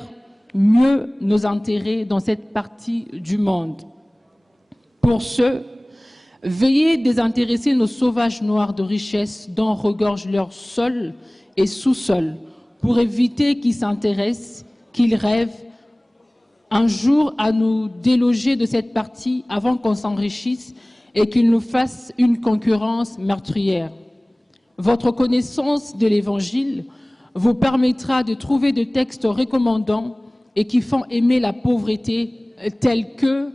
mieux nos intérêts dans cette partie du monde. Pour ce, veillez désintéresser nos sauvages noirs de richesse dont regorgent leur sol et sous-sol, pour éviter qu'ils s'intéressent, qu'ils rêvent un jour à nous déloger de cette partie avant qu'on s'enrichisse et qu'ils nous fassent une concurrence meurtrière. Votre connaissance de l'Évangile vous permettra de trouver des textes recommandants et qui font aimer la pauvreté, tels que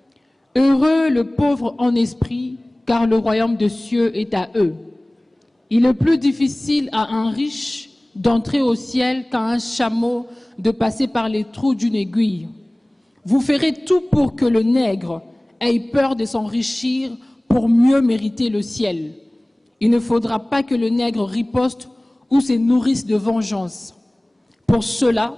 « Heureux le pauvre en esprit, car le royaume des cieux est à eux. Il est plus difficile à un riche d'entrer au ciel qu'à un chameau de passer par les trous d'une aiguille. Vous ferez tout pour que le nègre ait peur de s'enrichir pour mieux mériter le ciel. Il ne faudra pas que le nègre riposte ou se nourrisse de vengeance. Pour cela,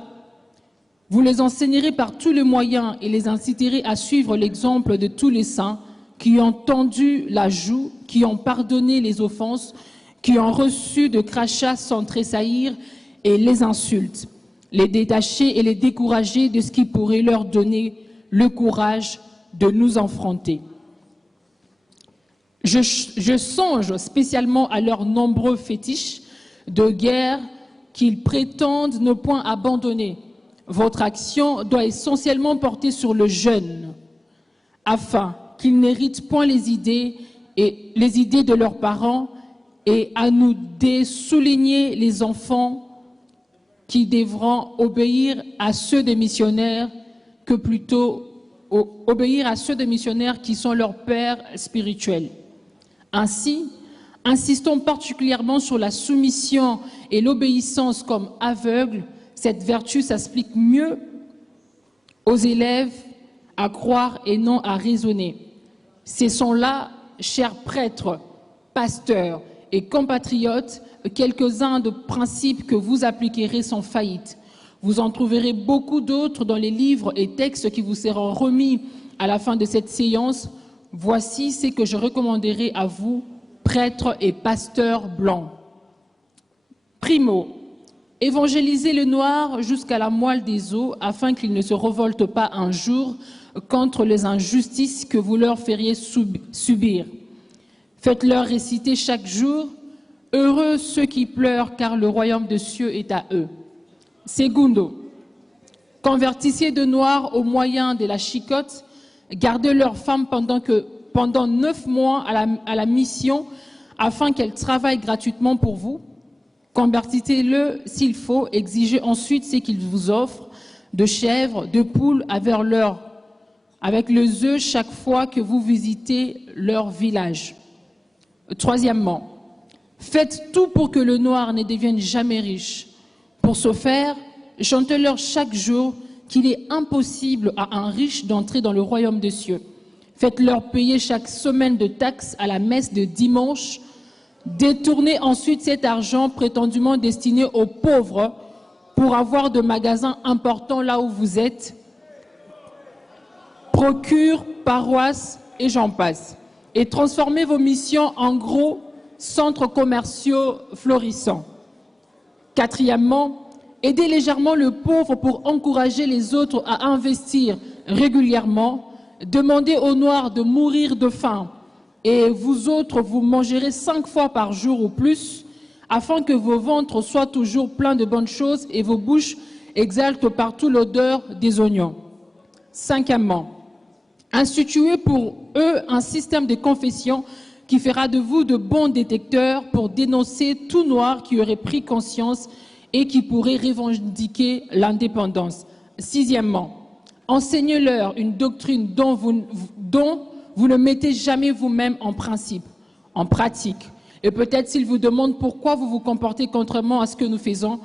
vous les enseignerez par tous les moyens et les inciterez à suivre l'exemple de tous les saints qui ont tendu la joue, qui ont pardonné les offenses, qui ont reçu de crachats sans tressaillir et les insultes, les détacher et les décourager de ce qui pourrait leur donner le courage de nous affronter. Je songe spécialement à leurs nombreux fétiches de guerre qu'ils prétendent ne point abandonner. Votre action doit essentiellement porter sur le jeune, afin qu'ils n'héritent point les idées de leurs parents, et à nous souligner les enfants qui devront obéir à ceux des missionnaires que plutôt obéir à ceux des missionnaires qui sont leurs pères spirituels. Ainsi, insistons particulièrement sur la soumission et l'obéissance comme aveugles. Cette vertu s'explique mieux aux élèves à croire et non à raisonner. Ce sont là, chers prêtres, pasteurs et compatriotes, quelques-uns de principes que vous appliquerez sans faillite. Vous en trouverez beaucoup d'autres dans les livres et textes qui vous seront remis à la fin de cette séance. Voici ce que je recommanderai à vous, prêtres et pasteurs blancs. Primo, évangélisez le noir jusqu'à la moelle des os afin qu'ils ne se révoltent pas un jour contre les injustices que vous leur feriez subir. Faites-leur réciter chaque jour « Heureux ceux qui pleurent, car le royaume des cieux est à eux ». Segundo, convertissez de noirs au moyen de la chicotte, gardez leurs femmes pendant 9 mois à la mission afin qu'elles travaillent gratuitement pour vous. Convertissez-le s'il faut, exigez ensuite ce qu'ils vous offrent, de chèvres, de poules avec les œufs chaque fois que vous visitez leur village. Troisièmement, faites tout pour que le noir ne devienne jamais riche. Pour ce faire, chantez-leur chaque jour qu'il est impossible à un riche d'entrer dans le royaume des cieux. Faites-leur payer chaque semaine de taxes à la messe de dimanche. Détournez ensuite cet argent prétendument destiné aux pauvres pour avoir de magasins importants là où vous êtes. Procure, paroisse et j'en passe. Et transformez vos missions en gros centres commerciaux florissants. Quatrièmement, aidez légèrement le pauvre pour encourager les autres à investir régulièrement. Demandez aux Noirs de mourir de faim et vous autres, vous mangerez 5 fois par jour ou plus afin que vos ventres soient toujours pleins de bonnes choses et vos bouches exhalent partout l'odeur des oignons. Cinquièmement, instituez pour eux un système de confession qui fera de vous de bons détecteurs pour dénoncer tout noir qui aurait pris conscience et qui pourrait revendiquer l'indépendance. Sixièmement, enseignez-leur une doctrine dont vous ne mettez jamais vous-même en pratique. Et peut-être s'ils vous demandent pourquoi vous vous comportez contrairement à ce que nous faisons,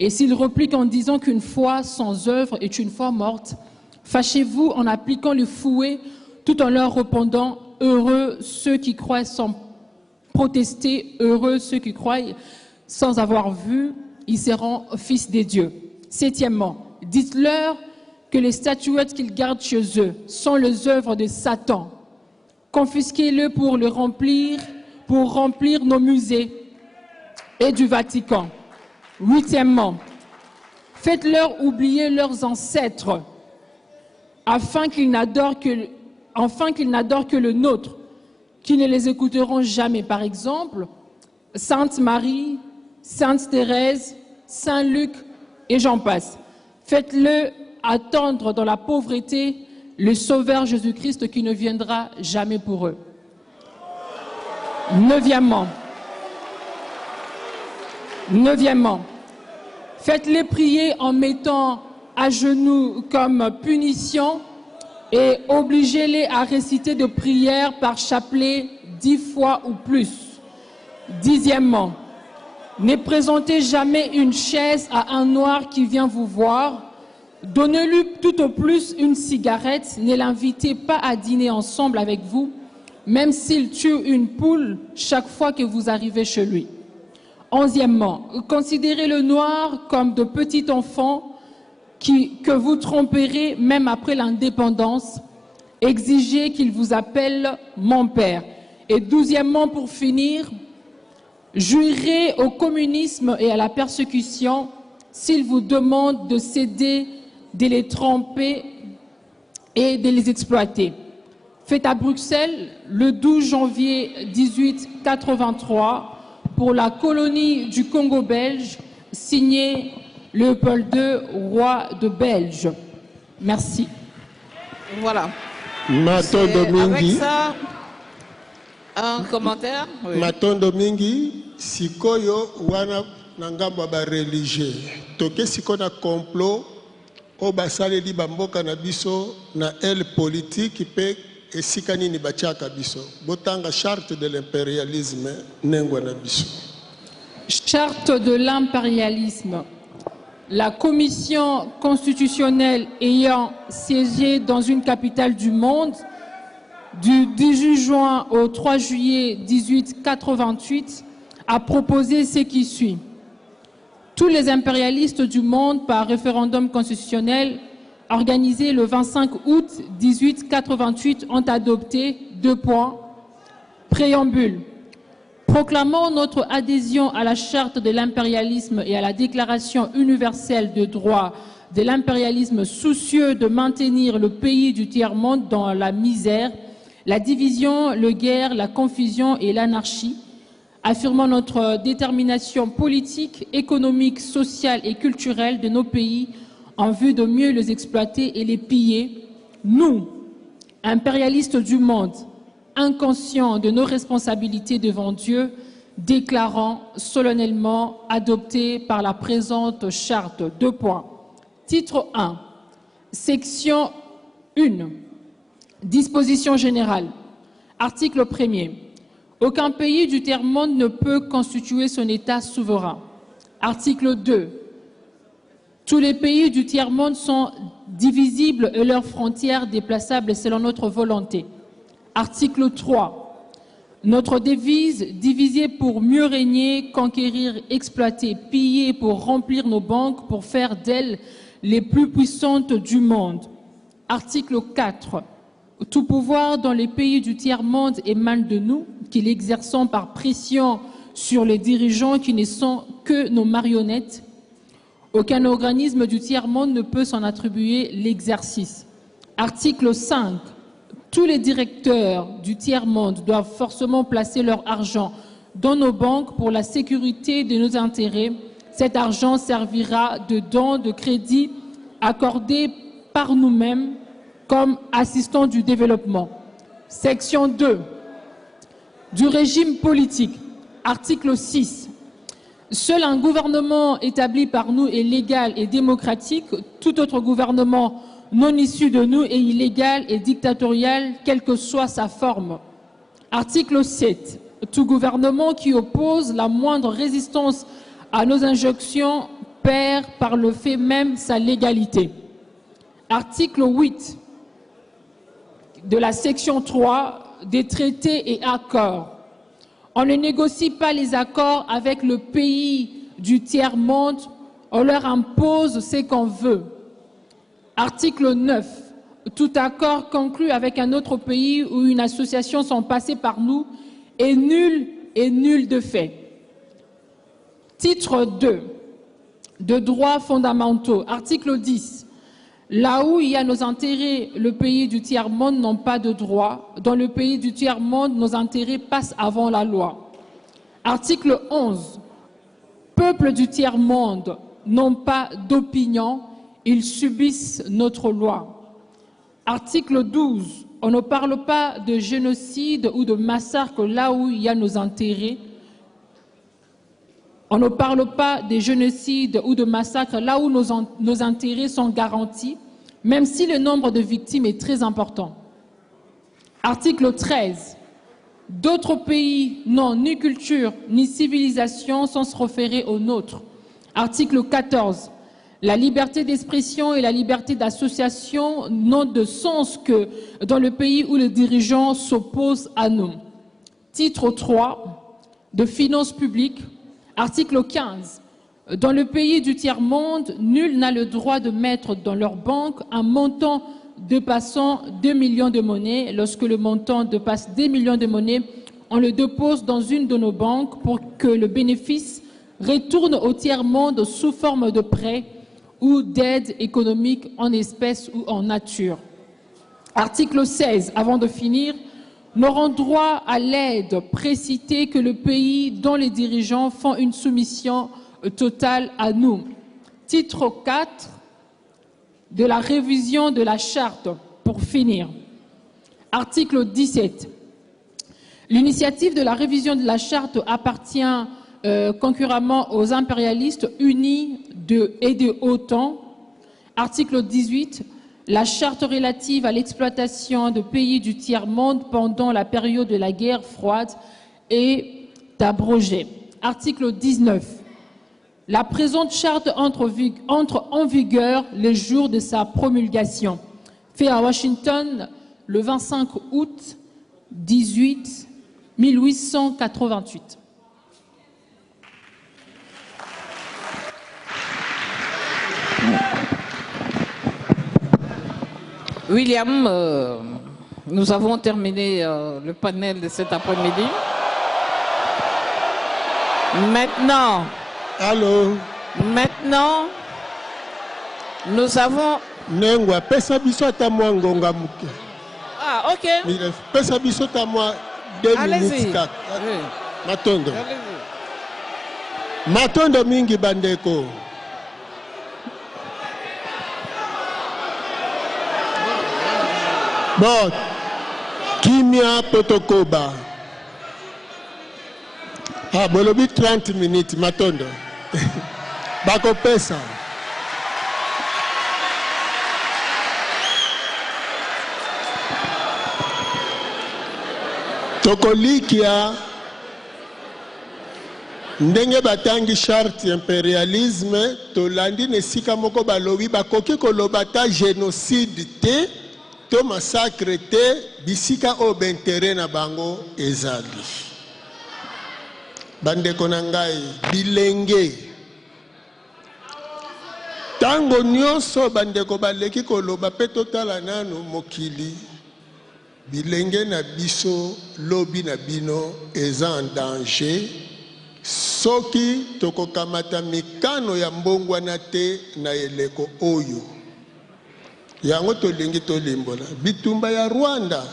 et s'ils repliquent en disant qu'une foi sans œuvre est une foi morte, fâchez-vous en appliquant le fouet tout en leur répondant « Heureux ceux qui croient sans protester, heureux ceux qui croient sans avoir vu, ils seront fils des dieux. » Septièmement, dites-leur que les statuettes qu'ils gardent chez eux sont les œuvres de Satan. Confisquez-le pour remplir nos musées et du Vatican. Huitièmement, faites-leur oublier leurs ancêtres afin qu'ils n'adorent que le nôtre, qui ne les écouteront jamais. Par exemple, Sainte Marie, Sainte Thérèse, Saint Luc et j'en passe. Faites-le attendre dans la pauvreté le Sauveur Jésus-Christ qui ne viendra jamais pour eux. Neuvièmement, Neuvièmement, faites-les prier en mettant à genoux comme punition et obligez-les à réciter de prières par chapelet 10 fois ou plus. Dixièmement, ne présentez jamais une chaise à un noir qui vient vous voir. Donnez-lui tout au plus une cigarette. Ne l'invitez pas à dîner ensemble avec vous, même s'il tue une poule chaque fois que vous arrivez chez lui. Onzièmement, considérez le noir comme de petits enfants que vous tromperez même après l'indépendance. Exigez qu'il vous appelle mon père. Et douzièmement, pour finir, jurez au communisme et à la persécution s'ils vous demandent de céder, de les tromper et de les exploiter. Fait à Bruxelles le 12 janvier 1883 pour la colonie du Congo belge, signé Léopold II, roi de Belge. Merci. Voilà. Matondo Avec Mingi. ça, un commentaire. Oui. Matondo Mingi, sikoyo wana nangamba ba religieux. Toke sikona complot o basaleli bamboka na biso na el politique pe esika nini batiaka biso. Botanga charte de l'impérialisme nengwa na biso. Charte de l'impérialisme. La commission constitutionnelle ayant siégé dans une capitale du monde du 18 juin au 3 juillet 1888 a proposé ce qui suit. Tous les impérialistes du monde par référendum constitutionnel organisé le 25 août 1888 ont adopté 2 points. Préambule. Proclamant notre adhésion à la charte de l'impérialisme et à la déclaration universelle de droit de l'impérialisme soucieux de maintenir le pays du tiers-monde dans la misère, la division, la guerre, la confusion et l'anarchie, affirmant notre détermination politique, économique, sociale et culturelle de nos pays en vue de mieux les exploiter et les piller, nous, impérialistes du monde, inconscients de nos responsabilités devant Dieu, déclarant solennellement adopté par la présente charte. 2 points. Titre 1. Section 1. Disposition générale. Article 1er. Aucun pays du tiers-monde ne peut constituer son État souverain. Article 2. Tous les pays du tiers-monde sont divisibles et leurs frontières déplaçables selon notre volonté. Article 3. Notre devise, diviser pour mieux régner, conquérir, exploiter, piller pour remplir nos banques, pour faire d'elles les plus puissantes du monde. Article 4. Tout pouvoir dans les pays du tiers-monde émane de nous, qui l'exerçons par pression sur les dirigeants qui ne sont que nos marionnettes. Aucun organisme du tiers-monde ne peut s'en attribuer l'exercice. Article 5. Tous les directeurs du tiers-monde doivent forcément placer leur argent dans nos banques pour la sécurité de nos intérêts. Cet argent servira de dons de crédit accordés par nous-mêmes comme assistants du développement. Section 2. Du régime politique. Article 6. Seul un gouvernement établi par nous est légal et démocratique. Tout autre gouvernement non issu de nous est illégal et dictatorial, quelle que soit sa forme. Article 7. Tout gouvernement qui oppose la moindre résistance à nos injonctions perd par le fait même sa légalité. Article 8 de la section 3 des traités et accords. On ne négocie pas les accords avec le pays du tiers-monde, on leur impose ce qu'on veut. Article 9. Tout accord conclu avec un autre pays ou une association sont passés par nous est nul de fait. Titre 2. De droits fondamentaux. Article 10. Là où il y a nos intérêts, le pays du tiers-monde n'a pas de droit. Dans le pays du tiers-monde, nos intérêts passent avant la loi. Article 11. Peuples du tiers-monde n'ont pas d'opinion, ils subissent notre loi. Article 12. On ne parle pas de génocide ou de massacre là où il y a nos intérêts. On ne parle pas des génocides ou de massacres là où nos intérêts sont garantis, même si le nombre de victimes est très important. Article 13. D'autres pays n'ont ni culture ni civilisation sans se référer aux nôtres. Article 14. La liberté d'expression et la liberté d'association n'ont de sens que dans le pays où les dirigeants s'opposent à nous. Titre 3 de finances publiques. Article 15. Dans le pays du tiers-monde, nul n'a le droit de mettre dans leur banque un montant dépassant 2 millions de monnaies. Lorsque le montant dépasse 2 millions de monnaies, on le dépose dans une de nos banques pour que le bénéfice retourne au tiers-monde sous forme de prêt ou d'aide économique en espèces ou en nature. Article 16, avant de finir, n'auront droit à l'aide précitée que le pays dont les dirigeants font une soumission totale à nous. Titre 4 de la révision de la charte, pour finir. Article 17. L'initiative de la révision de la charte appartient concurremment aux impérialistes unis et de OTAN. Article 18. La charte relative à l'exploitation de pays du tiers-monde pendant la période de la guerre froide est abrogée. Article 19. La présente charte entre en vigueur le jour de sa promulgation. Fait à Washington le 25 août 1888. William, nous avons terminé le panel de cet après-midi. Maintenant, Allô? Maintenant, nous avons... Nengwa, pesa biso ata mwa ngonga muke. Ah, ok. Pesa biso ata mwa 2 minutes kaka. Oui. Matondo. Matondo mingi bandeko. Bon, kimia potokoba. Ah, bolobi 30 minutes, Matondo. Bako pesa. Tokolikia ndenge batangi charte impérialisme tolandi nesika moko balobi bakoki koloba ta génocide te to massacre te bisika o bentere na bango ezali. Bandeko na ngai bilenge tango nyonso bandeko baleki koloba pe totala nano mokili bilenge na biso lobi na bino eza en danger soki tokokamata mikano ya mbongwana te na eleko oyo yango tolingi tolimbola bitumba ya Rwanda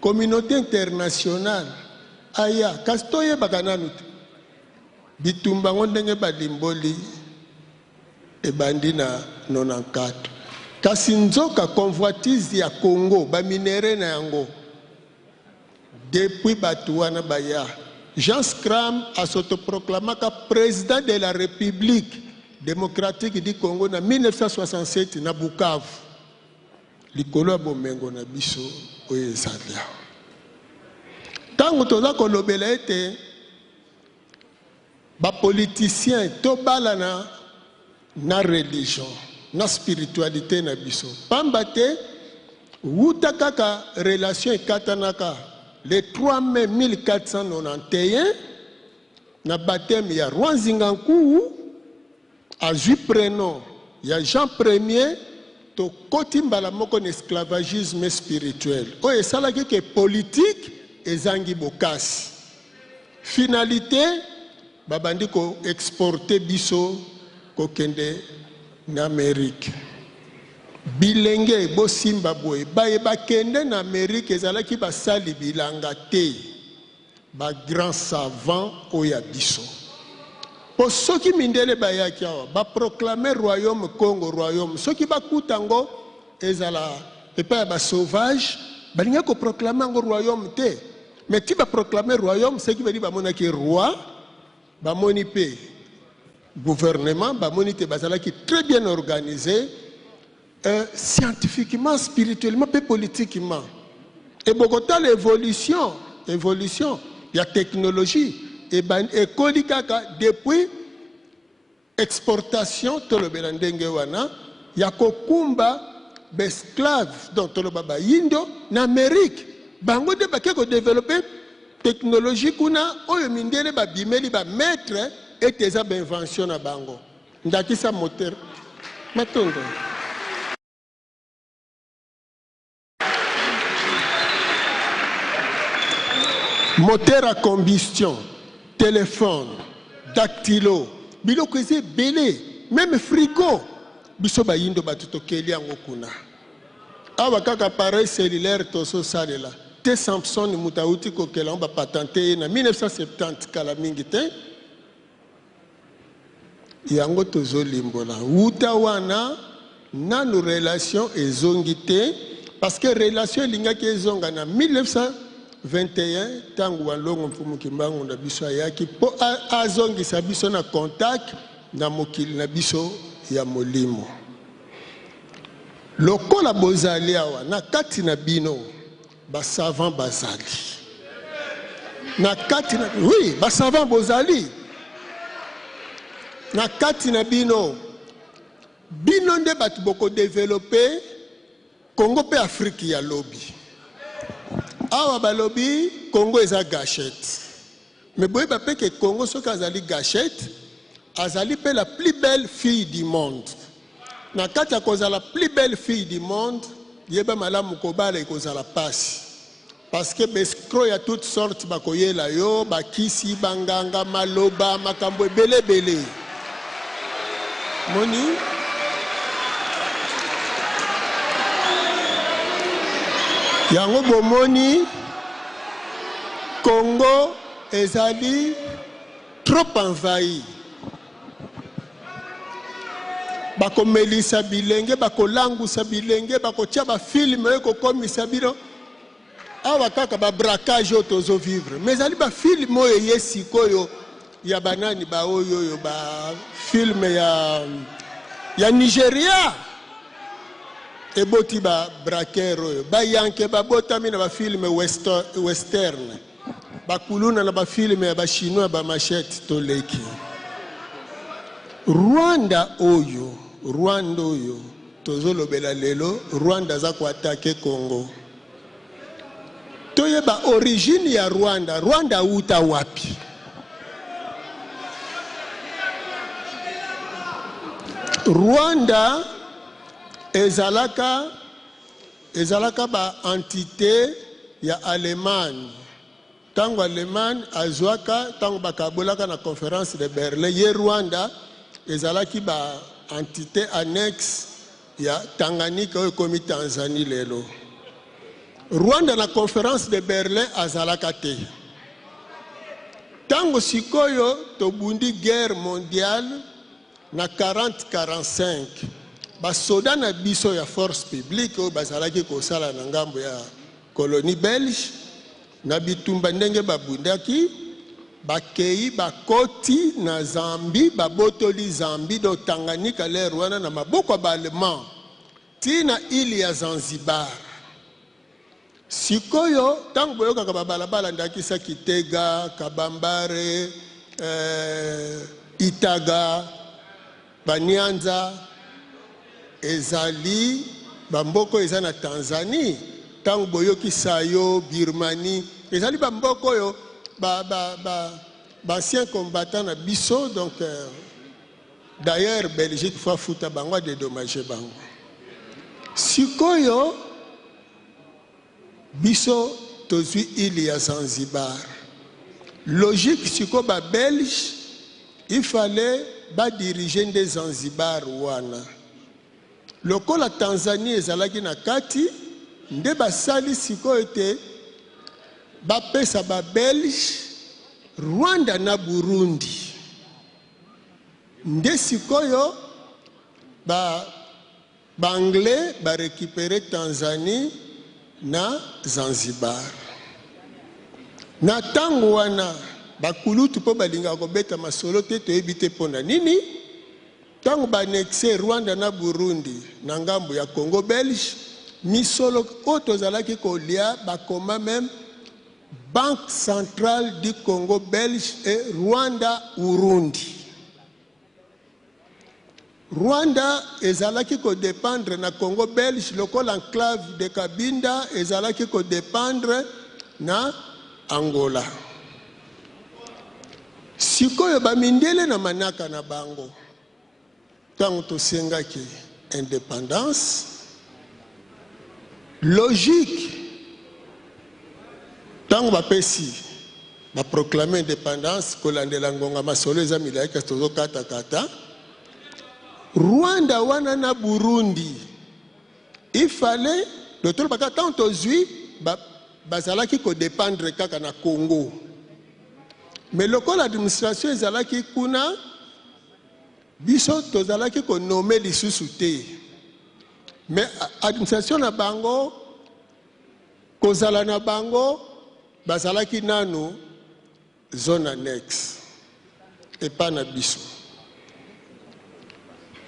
communauté internationale aya kasi toyebaka nanu te bitumba ngo ndenge balimboli ebandi na 94 kasi nzoka convoitise ya Congo baminere na yango depuis bato wana baya Jean Scram asotoproclamaka président de la République démocratique du Congo na 1967 na Bukavu likolo ya bomengo na biso oyo ezali awa ntango toza kolobela ete bapoliticien tobalana na religion na spiritualité na biso pamba te wuta kaka relation ekatanaka le 3 mai 1491 na baptême ya Rwanzinganku azwi prénom ya Jean Ier tokoti mbala moko na esclavagisme spirituel oyo esalaki ke politique ezangi bokasi finalité babandi ko exporter biso kokende na Amérique bilenge bosimba boye baye bakende na Amérique ezalaki basali bilanga te ba grand savant oya biso po soki mindele bayaki awa ba proclamer royaume Congo royaume soki bakutango ezala epa ba sauvage balinga ko proclamer ngo royaume te mais ti ba proclamer royaume c'est qui veut dire ba monaki roi bamoni pe gouvernement bamoni te bazalaki très bien organisé scientifiquement, spirituellement et politiquement. Et beaucoup de l'évolution, il y a technologie et kolikaka depuis exportation tolo belandenge wana ya kokumba besclaves dont tolo baba yindo na Amérique bango de bakeko développer technologie kuna oyo mindele ba bimeli ba maître et tes inventions na bango ndakisa moteur matondo moteur à combustion, téléphone, dactylo, biloko eze belé, même frigo, biso ba yindo batutokeli yango kuna. Awa kaka appareil cellulaire toso salela. Te Samsung mutauti kokela on ba patenter na 1970 kala mingi te. Yango tozo limbola. Uta wana nanu relation ezongi te parce que relation lingaki ezonga na 1921 tangu walongo mfumu kimbangu na biso yaki po azongisa biso na contact na mokili na biso ya molimo lokola bozali awa na kati na bino ba savant bazali na kati na oui ba savant bozali na kati na bino nde batu boko développer Congo pe Afrique ya lobby awa balobi Congo eza gâchette mais boye ba pe que Congo soka azali gâchette azali pe la plus belle fille du monde na kati ya koza la plus belle fille du monde yeba malamu kobala ekozala pasi parce que bescro ya toutes sortes bakoyela yo bakisi banganga maloba makambo ebele moni yango bomoni Congo ezali trop envahi bakomelisa bilenge bakolangusa bilenge bakotia ba film ekokomisa bino awa kaka ba braquage otozo vivre mais ezali ba film oyo yesikoyo ya banani ba oyo ba film ya Nigeria eboti ba braqueur oyo ba yanke ba botami na ba film western ba kuluna na ba film ya ba chinois ba machette toleki Rwanda oyo tozolobela lelo Rwanda za ko attaquer Congo toyeba origine ya Rwanda uta wapi Rwanda ezalaka ba entité ya Allemagne tango Allemagne azwaka tango bakabolaka na conférence de Berlin ye Rwanda ezalaki ba entité annexe ya Tanganyika oyo komi Tanzanie lelo Rwanda na conférence de Berlin azalaka te tango sikoyo tobundi guerre mondiale na 40-45 basoda na biso ya force publique oyo bazalaki kosala na ngambo ya colonie belge na bitumba ndenge babundaki bakei bakoti na Zambie babotoli Zambie do Tanganyika le Rwanda na maboko ya Allemand tina ili ya Zanzibar sikoyo tango boyokaka babalabala ndakisa Kitega Kabambare Itaga Banyanza ezali bamboko eza na Tanzanie tango boyoki Sayo Birmanie ezali bamboko yo anciens combattants na biso donc d'ailleurs Belgique fois futa bango dédommagé bango sikoyo biso tozwi ili ya Zanzibar logique siko ba belge il fallait ba diriger des Zanzibar wana lokola Tanzanie ezalaki na kati nde basali sikoyo te bapesa ba belge Rwanda na Burundi nde sikoyo ba anglais ba récupérer Tanzanie na Zanzibar na tango wana bakulutu po balinga kobeta masolo te toyebi te pona nini tango banexe Rwanda na Burundi na ngambo ya Congo Belge misolo oyo tozalaki kolia bakoma même Banque centrale du Congo belge et Rwanda Urundi. Rwanda ezalaki ko dépendre na Congo belge lokola enclave de Kabinda ezalaki ko dépendre na Angola. Sikoyo bamindele na manaka na bango. Tango tosengaki indépendance logique. Tango bapesi ba proclamer indépendance kolandela ngonga masolo eza milai kasi tozokata kata. Rwanda wana na Burundi il fallait le tout baka tant tozui bazalaki ko dépendre kaka na Congo. Mais lokola administration ezalaki kuna biso tozalaki ko nommer lisusu te. Mais administration na bango kozala na bango bazalaki nanu zone annexe et pas na biso.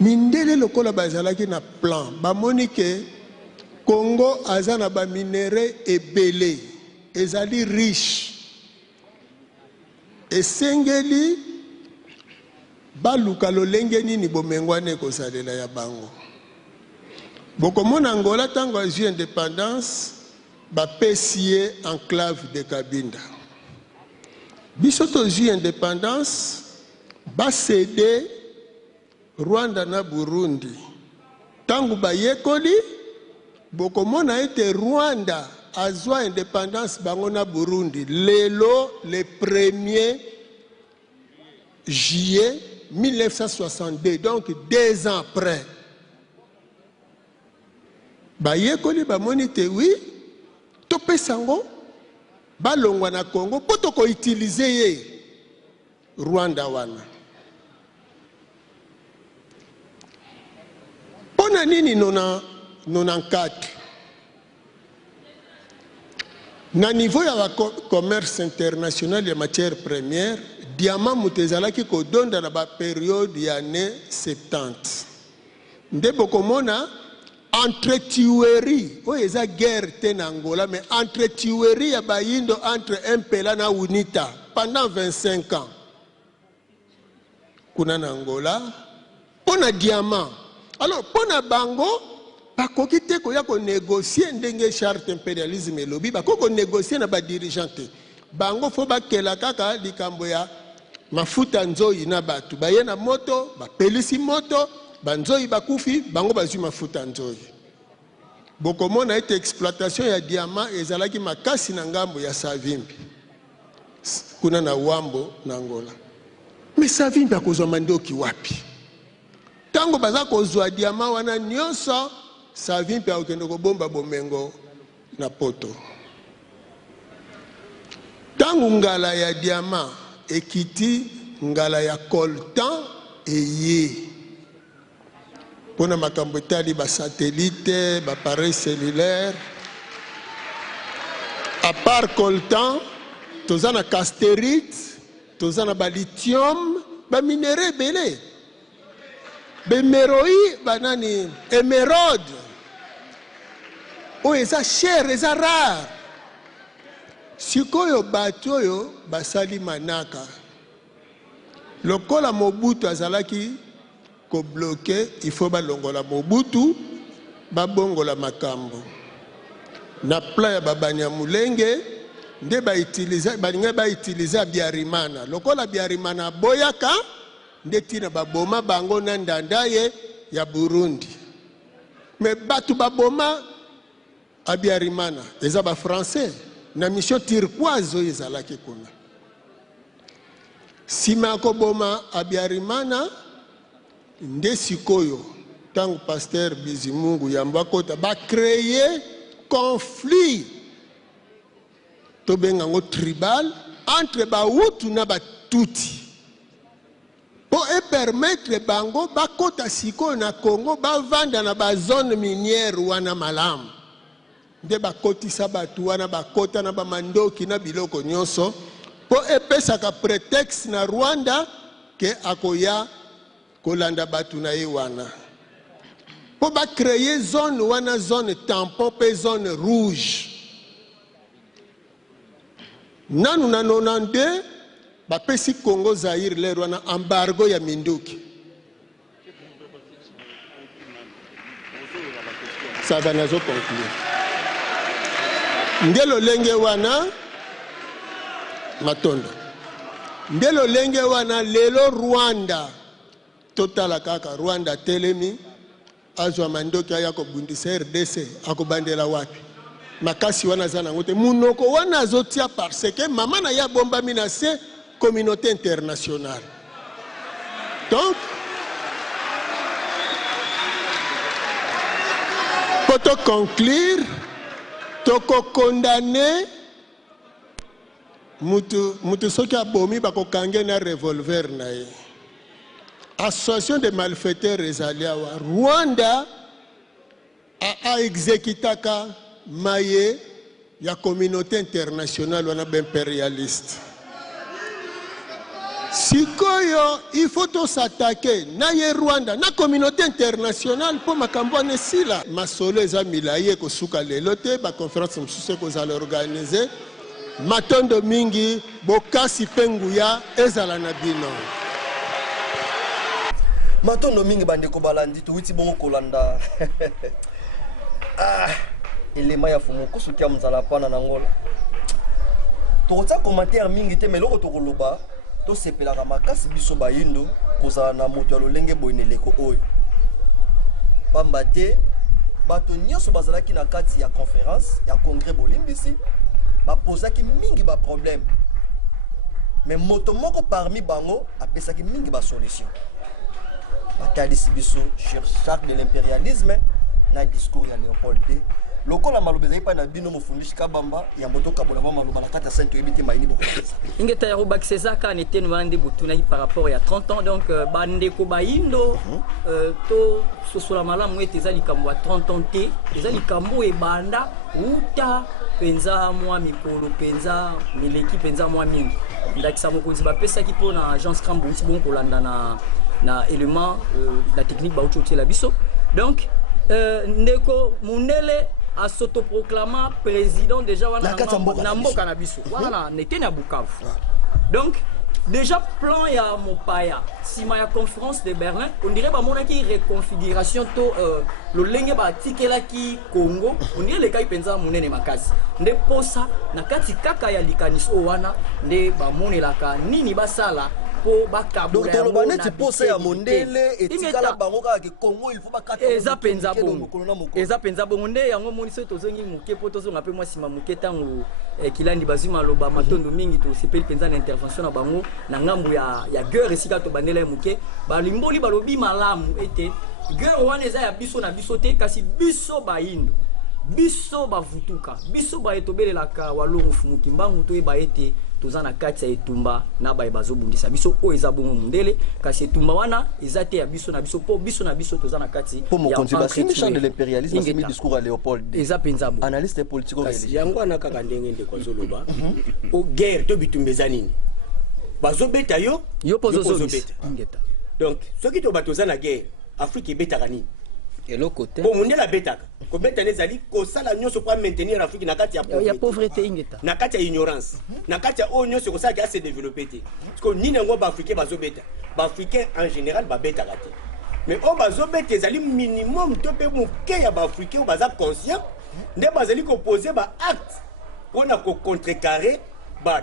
Mindele lokola bazalaki na plan bamoni ke Congo aza na ba minere ebele ezali riche esengeli baluka lolenge nini bomengwane kosalela ya bango. Bokomona Angola tango azwi indépendance bapesi enclave de Kabinda. Biso tozwi indépendance basede Rwanda na Burundi. Tangu bayekoli bokomona ete Rwanda azwa indépendance bango na Burundi lelo le 1er juillet 1962, donc 2 ans après. Bayekoli bamoni te oui topesango balongwa na Congo poto ko utiliser ye Rwanda wana. Pona nini 94 na niveau ya commerce international ya matière première diamant mutezalaki ko donda na ba période ya année 70 nde bokomona entre tuerie oyo eza guerre te na Angola mais entre tuerie ya bayindo entre MPLA na UNITA pendant 25 ans kuna na Angola pona diamant. Alors pona bango bakoki te koya ko négocier ndenge charte impérialisme elobi bakoko négocier na ba dirigeant te bango fo bakela kaka likambo ya mafuta nzoi na batu baye na moto bapelisi moto banzoi bakufi bango bazwi mafuta nzoi. Bokomona ete exploitation ya diamant ezalaki makasi na ngambo ya Savimbi kuna na Wambo na Angola. Mais Savimbi akozwa mandoki wapi? Tango baza kozwa diamant wana nyonso Savimbi akende kobomba bomengo na poto. Tango ngala ya diamant ekiti ngala ya coltan eye pona makambo etali ba satellite ba appareil cellulaire à part coltan tozana casterite tozana ba lithium ba minéraux belé bemeroi banani émeraude oyo eza cher eza rare. Sikoyo bato oyo basali manaka lokola Mobutu azalaki ko bloquer il faut balongola Mobutu babongola makambo na plan ya babanya mulenge nde ba utiliser balinga ba utiliser Biarimana lokola Biarimana boyaka nde tina baboma bango na ndandaye ya Burundi. Mais batu baboma Biarimana eza ba français na mission turquoise oyo ezalaki kuna. Sima koboma Biarimana nde sikoyo tango pasteur Bizimungu yamba kota ba créer conflit to bengango tribal entre ba Hutu na ba Tutsi pour permettre bango ba kota sikoyo na Congo ba vanda na ba zone minière wana malamu nde ba kotisa batu wana ba kota na ba mandoki na biloko nyonso po epesaka prétexte na Rwanda ke akoya kolanda batu na ye wana po ba créer zone wana zone tampon pe zone rouge nanu na 92 bapesi Congo Zaire lero wana embargo ya minduki sava nazo conclure ndelo lenge wana matondo ndelo lenge wana lelo Rwanda totala kaka Rwanda telemi azwa mandoki aya kobundisa RDC akobandela wapi makasi wana zana ngote munoko wana azotia parce que mama na ya bomba minase communauté internationale donc pour te conclure toko condamné mutu soki abomi bakokange na revolver na ye association de malfaiteurs ezali awa Rwanda a exécutaka maye ya communauté internationale wana b'impérialiste sikoyo il faut to s'attaquer na ye Rwanda na communauté internationale po makambo wana esila masolo eza milaye kosuka lelo te ba conférence mosusu ekozala organiser matondo mingi bokasi penguya ezala na bino matondo mingi bandeko balandi tuwiti bongo kolanda elema ya fumu kusuki ya mzala pana na ngola tokota commentaire mingi te meloko tokoloba to sepelaka makasi biso bayindo kozala na moto ya lolenge boyineleko oyo pamba te bato nyonso bazalaki na kati ya conférence ya congrès bolimbisi bapozaki mingi ba problème mais moto moko parmi bango apesaki mingi ba solution batalisi biso sur charte de l'impérialisme na discours ya Léopold II lokola maloba ezali pa na bino mofundishi kabamba ya moto kabola maloba na kati ya sainte ebiti maini bokopesa ingeta ya robakiseza ka nete nwande butuna par rapport ya 30 ans donc bande ko bayindo to sosola malamu ete ezali kambo 30 ans te ezali kambo e banda uta penza mwa mikolo penza mileki penza mwa mingi ndakisa mokonzi bapesa ki pona agence Crambo uti bon kolanda na élément la technique ba uti la biso donc ndeko munele a s'autoproclama président déjà na mboka na biso wana nete na Bukavu donc déjà plan ya mopaya sima ya conférence de Berlin on dirait ba monaki reconfiguration to lo lenge ba tikela ki Congo on dirait le kai penza munene makasi nde posa na kati kaka ya likaniso wana nde ba monelaka nini basala po bakabula donc toloba neti posa ya mondele etikala bango kaka ke Congo il faut bakata eza penza bongo nde yango moniso tozongi muke po tozonga pe mwa sima muke tango kilandi bazima loba matondo mingi to sepeli penza na intervention na bango na ngambu ya guerre esika to bandela muke balimboli balobi malamu ete guerre wana eza ya biso na biso te kasi biso bayindo biso bavutuka biso baetobelelaka walongo fumuki mbangu to eba ete tozana kati ya etumba na baye bazobundisa biso o eza bongo mundele kasi etumba wana eza te ya biso na biso po biso na biso tozana kati po mokonzi basimi champ de l'impérialisme c'est mi discours à Léopold II eza penza bo analyste politico religieux yango ana kaka ndenge ndeko zoloba o guerre to bitumba nini bazobeta yo pozobeta ngeta donc soki to batozana guerre Afrique ebetaka nini elo côté bon mondela betaka ko beta nezali ko sala nyonso pour maintenir Afrique na kati ya pauvreté ingeta na kati ya ignorance na kati ya o nyonso ko sala ka se développer te parce que nini ngo ba africain bazobeta ba africain en général ba beta kate mais o bazobeta ezali minimum to pe muke ya ba africain baza conscient nde bazali ko poser ba acte pona ko contrecarrer ba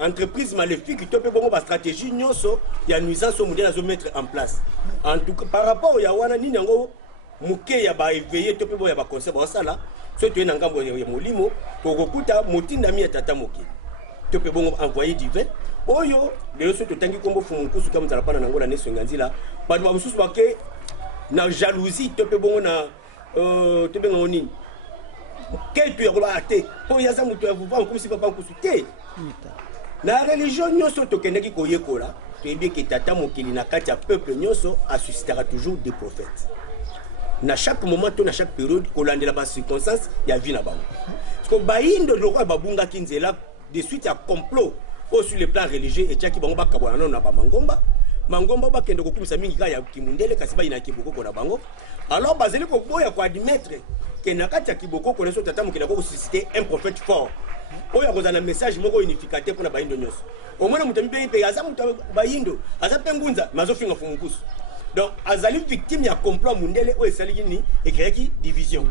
entreprise maléfique to pe bongo ba stratégie nyonso ya nuisance au mondial azo mettre en place en tout cas par rapport ya wana nini ngo muke ya ba éveillé to pe bo ya ba conseil ba sala so to na ngambo ya molimo ko kokuta motinda mi ya tata moki to pe bongo envoyer divin oyo lelo so to tangi kombo fumu kusu kama mzala pana nango na neso nganzila ba ba bususu ba ke na jalousie to pe bongo na to be ngoni ke tu ya ko ba te po ya za mutu ya vuva kusi papa kusu te na religion nyonso to kendaki ko yekola to ebi ke tata mokili na kati ya peuple nyonso a suscitera toujours des prophètes. Na chaque moment, na chaque période, kolandela ba circonstance ya vie na bango. Parce que bayindo loko babunga kinzela de suite à complot sur le plan religieux et tiaki bango bakabwana non na ba mangomba mangomba bakende kokumisa mingi ka ya kimundele kasi ba ina kiboko na bango alors bazeli ko boya ko admettre que na kati ya kiboko ko neso tata mokina ko susciter un prophète fort oya ko na message moko unificateur pour na baindo nyos au moins mutambi pe pe aza mutambi baindo aza pengunza mazo finga fumukusu donc azali victime ya complot mundele o esali ni ekreki division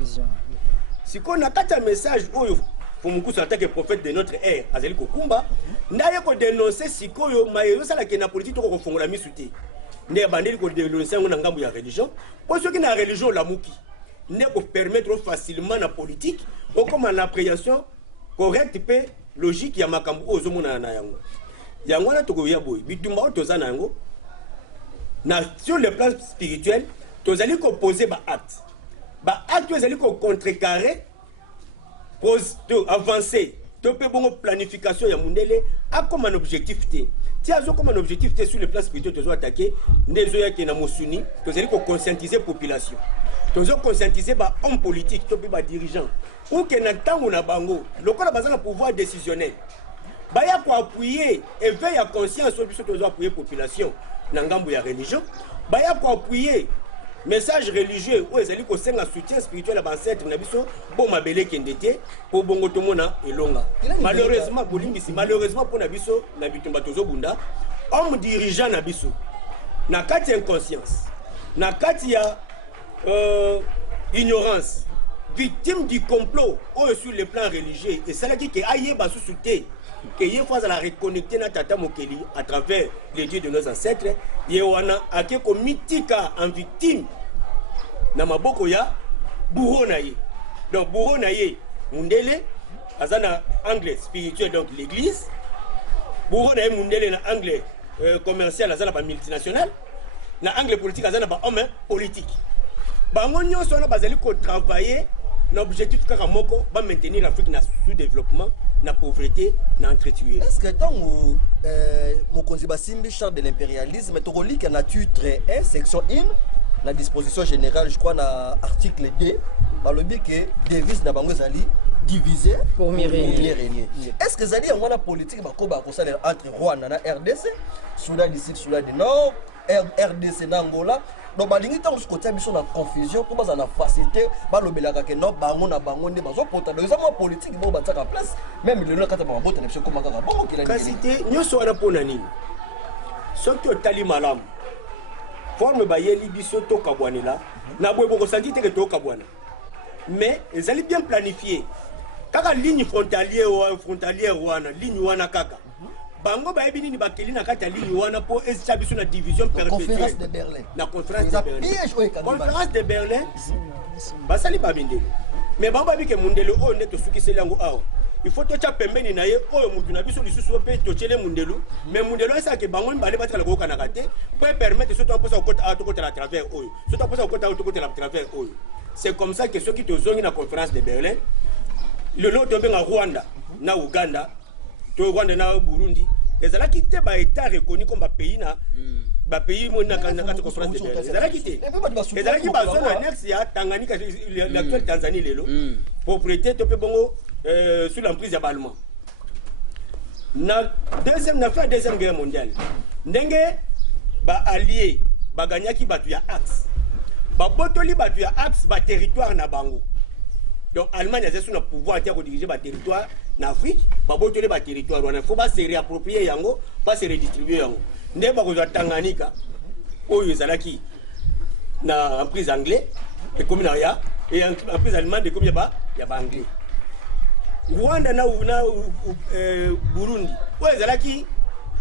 siko na kati ya message oyo fumukusu en tant que prophète de notre ère azali kokumba ndaye ko dénoncer sikoyo mayo sala ke na politique ko fongola misuti ne bandeli ko dénoncer ngona ngambu ya religion po soki na religion la muki ne ko permettre facilement na politique o comme en appréhension correcte pe logique ya makambu ozo mona na yango yango na toko ya boy bitumba otoza na yango na sur le plan spirituel tozali ko poser ba acte tozali ko contrecarrer pose to avancer to pe bongo planification ya mundele a comme un objectif té ti azo comme un objectif té sur le plan spirituel tozo attaquer ndezo yake na mosuni tozali ko conscientiser population tozo conscientiser ba homme politique to pe ba dirigeant ou que na tango na bango lokola bazana pouvoir décisionnel baya ko appuyer éveil à conscience sur biso tozo appuyer population na ngambo ya religion baya ko appuyer message religieux ou ezali ko senga soutien spirituel à ancêtre na biso bon mabele kendete po bongo tomona elonga malheureusement bolimbisi malheureusement pour na biso na bitumba tozo bunda homme dirigeant na biso na kati inconscience na kati ya ignorance victime du complot ou sur le plan religieux et ça qui que aye ba sous-souté que il faut la reconnecter na tata mokeli à travers les dieux de nos ancêtres yewana akeko mitika en victime na maboko ya bourreau na ye donc bourreau na ye mundele azana anglais spirituel donc l'église bourreau na ye mundele na anglais commercial azana ba multinational na anglais politique azana ba homme politique bango nyonso na bazali ko travailler l'objectif kaka moko ba maintenir l'Afrique na sous-développement na pauvreté na entretuer. Est-ce que tant mokonzi basimbi charte de l'impérialisme tokoli na titre 1 section 1 la disposition générale je crois na article 2 balobi que devise na bango ezali divisé pour mieux régner. Est-ce que zali ngwana politique bakoba ko saler entre Rwanda na RDC, Soudan du Sud, Soudan du Nord, RDC na Angola? Donc balingi tant ce côté biso na confusion pour baza na facilité balobelaka ke no bango na bango nde bazo pota donc ça moi politique bo bataka place même le kata ba bota na biso comme kaka bongo kila kasité nyoso wana pona nini soki otali malamu forme bayeli biso to kabwanela na boye boko santi te ke to kabwana mais ezali bien planifié kaka ligne frontalière wana ligne wana kaka bango ba ebini ni bakeli na kati ya ligne wana po escha biso na division perpétuelle conférence de Berlin na conférence de Berlin basali ba mindelo mais bango ba bike mundelo o nde to sukiseli yango awa il faut to cha pembeni na ye oyo mutu na biso lisusu pe to chele mundelo mais mundelo esa ke bango mbale batika ko kana kate pour permettre surtout posa okota to kota la travers oyo surtout posa okota to kota la travers oyo c'est comme ça que ceux qui to zongi na conférence de Berlin le lot to benga Rwanda na Uganda to Rwanda na Burundi ezala kité ba état reconnu comme ba pays na ba pays mo na kati conférence de Berlin ezala kité ezala ki ba zone annexe ya Tanganyika l'actuelle Tanzanie lelo propriété to pe bongo sous l'emprise ya Allemand na deuxième guerre mondiale ndenge ba allié ba ganyaki batu ya Axe ba botoli batu ya Axe ba territoire na bango donc Allemagne a son pouvoir de diriger ba territoire en Afrique ba botole ba territoire wana faut ba se réapproprier yango pas se redistribuer yango nde ba ko Tanganyika oyo ezalaki na emprise anglais et comme na ya et emprise allemande comme ya ba anglais Rwanda na Burundi oyo ezalaki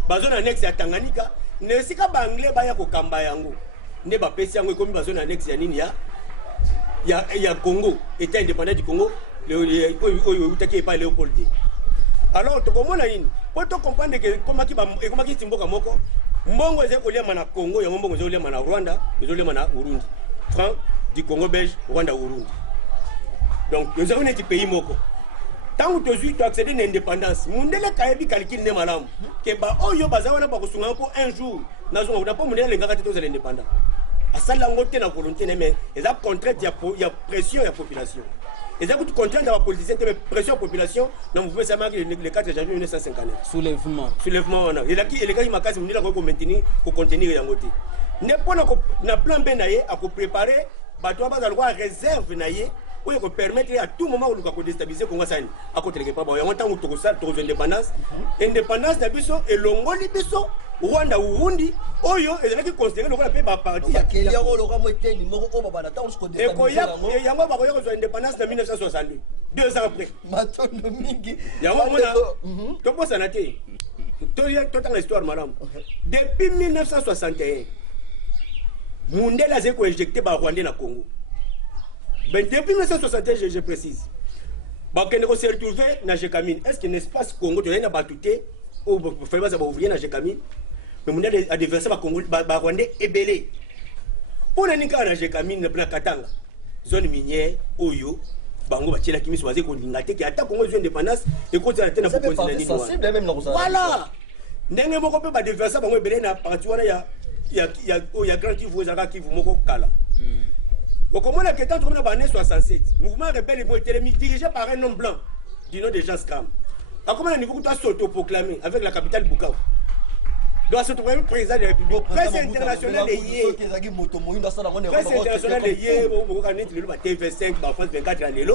ba zone annexe ya Tanganyika ne sika ba anglais ba ya ko kamba yango nde ba pesi yango comme ba zone annexe ya nini ya Congo, État indépendant du Congo, pas Léopold. Alors, tu comprends pour te comprendre que comment qui Timboka Moko, Mbongo est au na Congo, et Mbongo est au na Rwanda, et au na Burundi. Franc du Congo belge, Rwanda, Burundi. Donc, nous avons un pays Moko. Tant que tu as accédé à l'indépendance, Mundele Kaebi calcule ne malam, que ba oyo bazawana ba kosunga pour un jour, nazo na pas Mundele les gars qui sont indépendants. À ça, la volonté, mais ils ont contrainte, il y a pression à la population. Et ça coûte contrainte à la politicien, mais pression population, donc vous pouvez savoir que le 4 janvier 1959. Soulèvement. Soulèvement, on a. Et là, les gars, ils m'ont cassé, ils m'ont dit maintenir, pour contenir les côté. N'est pas un plan B à préparer, bateau à droit réserve pour permettre à tout moment où nous avons déstabilisé le Congo. À côté de l'État, il y a un temps où nous avons l'indépendance. L'indépendance de Bisso et l'Ongoli Bisso, Rwanda, Urundi, Oyo, et là qui considère le pays par partie. Il y a un numéro au Baba Natal, on et il y a l'indépendance de 1962, 2 ans après. Il y a un moment où tu penses à la télé. Tu as l'histoire, madame. Depuis 1961, Mundela a été injecté par Rwanda dans le Congo. Depuis 1961, je précise. On s'est retrouvé dans Jekamine. Est-ce que l'espace Congo, tu as battuté ou il fallait ouvrir dans Jekamine? Mais Mundela a déversé le Congo, le Rwanda est belé. Pour les cas dans Jekamine, dans Katanga, zone minière, Oyo, Bango, Bachela, Kimi, Soazé, Kodingate, qui attaque Congo, indépendance, et quand tu as été dans le Congo. Voilà! Ndenge moko pe ba déverser bango belé na parti wana il y a grand qui vous zaka qui vous moko kala. Donc comment la question tourne dans année 67, mouvement rebelle est dirigé par un homme blanc du nom de Jean Scram. À comment le niveau doit s'auto-proclamer avec la capitale Bukavu. Doit s'auto-proclamer président de la République. Presse internationale est hier. Presse internationale est hier au Canet le TV5 en France 24 années.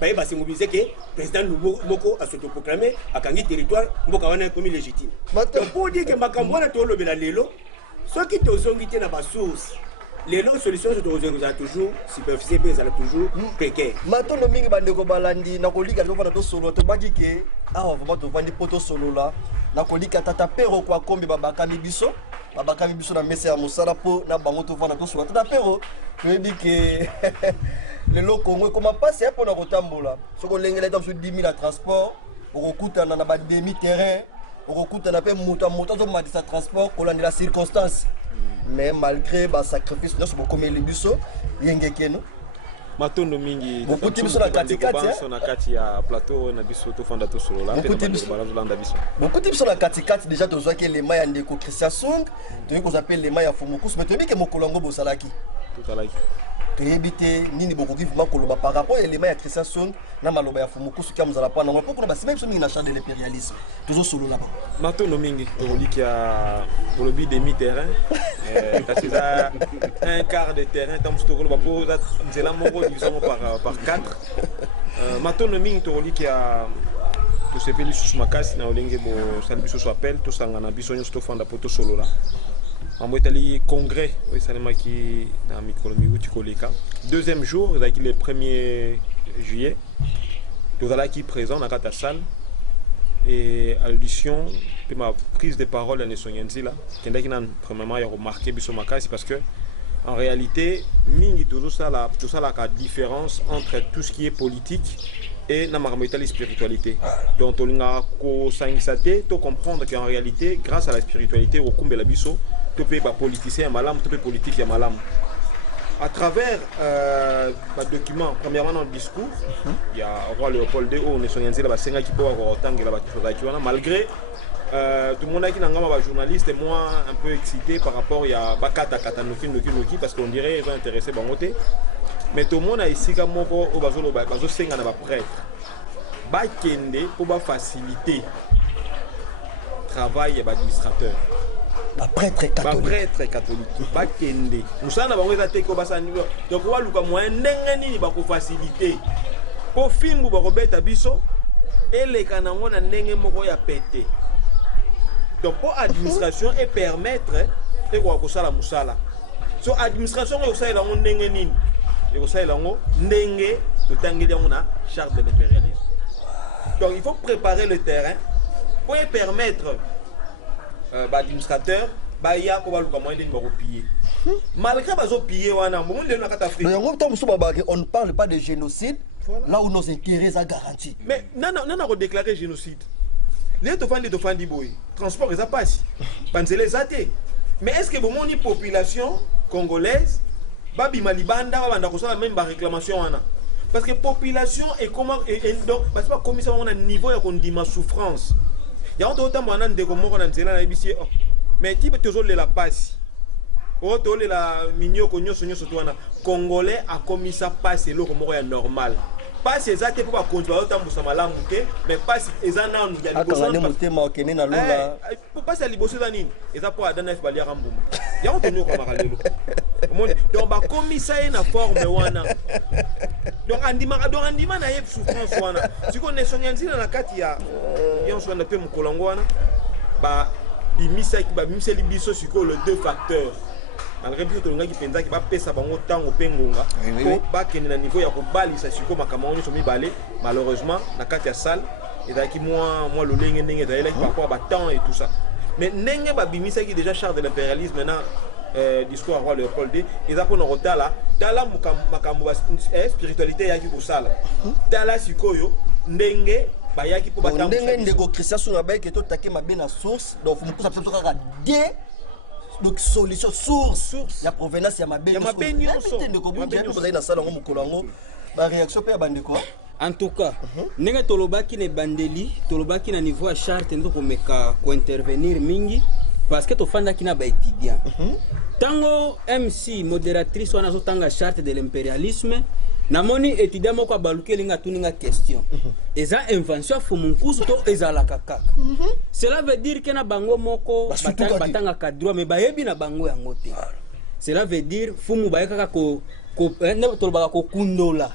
Baye va se mobiliser que le président Moko a s'autoproclamé à Kangi territoire Mboka wana comme légitime. Donc pour dire que makambo na to lobela lelo, ceux qui te sont quittés na ba source, les longues solutions sont toujours superficielles mais elles toujours précaires. Maintenant no mingi bandeko balandi na kolika to bana to solo to baki ke awa vraiment to vandi poto solo la na kolika tata pero kwa kombi babakami biso na messe ya mosala po na bango to vanda to solo tata pero to dit que le Congo comment passer pour na kotambola soko lengela dans 10 000 à transport okokutana na ba demi terrain okokutana pe moto zo madisa transport kolanda la circonstance mais malgré ba sacrifice nous sommes comme les biso yengekeno matondo mingi bokuti biso na katikati na kati ya plateau na biso to fanda to solo la bokuti biso na katikati déjà to zoaki les mains ya ndeko Christian Song to ko appelle les mains ya Fumukus mais to bi ke mokolongo bosalaki tout à l'heure éviter nini beaucoup qui vont koloba par rapport à l'élément ya Christian Song na maloba ya Fumukus qui amuzala pa na pourquoi ba même somi na champ de l'impérialisme toujours solo là-bas matondo mingi to dit ya bolobi demi terrain parce que un quart de terrain tam to ko ba poza nzela moko division par 4 matondo mingi to dit ya to sepeli sous makasi na olenge bo salbiso so appel to sangana biso nyo to fanda poto solo là en Italie congrès au Salemaki dans microlomi utikoleka deuxième jour avec le 1er juillet tout là qui présent dans la salle et à l'audition puis ma prise de parole à Nesonyenzi là qui premièrement il a remarqué biso makasi parce que en réalité mingi tout ça la différence entre tout ce qui est politique et na marmoitali spiritualité donc on a ko sangisate to comprendre qu'en réalité grâce à la spiritualité au kumbe la biso to pe ba politicien malam to pe politique ya malam à travers document premièrement dans le discours il y a roi Léopold II on est son yanzela ba senga ki po ko tangela ba ki wana malgré tout le monde qui n'a pas journaliste et moi un peu excité par rapport à bakata katanoki parce qu'on dirait ils sont intéressés par côté mais tout le monde a ici comme moko au bazo senga na ba prêtre ba kende pour ba faciliter travail ya administrateur ba prêtre catholique ba kende musana bango za teko basani donc wa luka moyen ndenge nini ba ko faciliter po fimbu ba robeta biso eleka nango na ndenge moko ya pété. Donc pour administration et permettre et quoi que ça la musala. So administration et ça il a un ndenge nini. Et ça il a un ndenge de tangi de na charte de l'impérialisme. Donc il faut préparer le terrain pour permettre administrateur ba ya ko ba luka moyen de piller. Malgré bazo piller wana monde na kata Afrique. On ne parle pas de génocide là où nos intérêts sont garantis. Mais non déclaré génocide. Les tofandi boy transport ça passe panzele zate mais est-ce que bon une population congolaise babi malibanda banda ko sala même ba réclamation wana parce que population est comment et donc parce pas comme ça on a niveau ya kondima souffrance ya on autant mwana ndeko moko na nzela na bisi mais type toujours la passe o to la minyo ko nyoso to wana congolais a commis ça passe le moko ya normal passe ezate pour ba konzi ba tambusa malamu te mais passe ezana nu ya liboso na motema okene na lola pour passe liboso za nini eza pour adana fa lia rambuma ya ontonyo ko makalelo donc ba komisa na forme wana donc andima na yep souffrance wana siko ne sonyanzina na kati ya yonso na pe mukolongo wana ba bimisa ki ba bimisa libiso siko le deux facteurs malgré que tolonga ki penza ki ba pesa bango tango pengonga ko ba kene na niveau ya ko balisa siko makamoni so mibale malheureusement na kati ya salle et daki moi le lenge ndenge d'ailleurs par rapport à temps et tout ça mais ndenge ba bimisa ki déjà char de l'impérialisme maintenant discours à roi Léopold II ils a pour nos retala tala makambo spiritualité ya ki ko sala tala sikoyo ndenge bayaki po batambo ndenge ndeko Christian Suna bayaki to take mabe na source donc faut mukusa pesa kaka de donc solution source ya provenance ya mabe nyonso ndeko bunje ko zaina sala ngo mukolo ngo ba réaction pe ya bandeko en tout cas ndenge tolobaki ne bandeli tolobaki na niveau ya charte ndoko meka ko intervenir mingi parce que tofandaki na ba étudiant tango MC modératrice wana zo tanga charte de l'impérialisme namoni étudiant moko balukelinga tuninga question eza invention fumunkusu to ezala kaka cela veut dire que na bango moko batanga ka droit mais bayebi na bango yango te cela veut dire fumu bayeka ko tolobaka ko kundola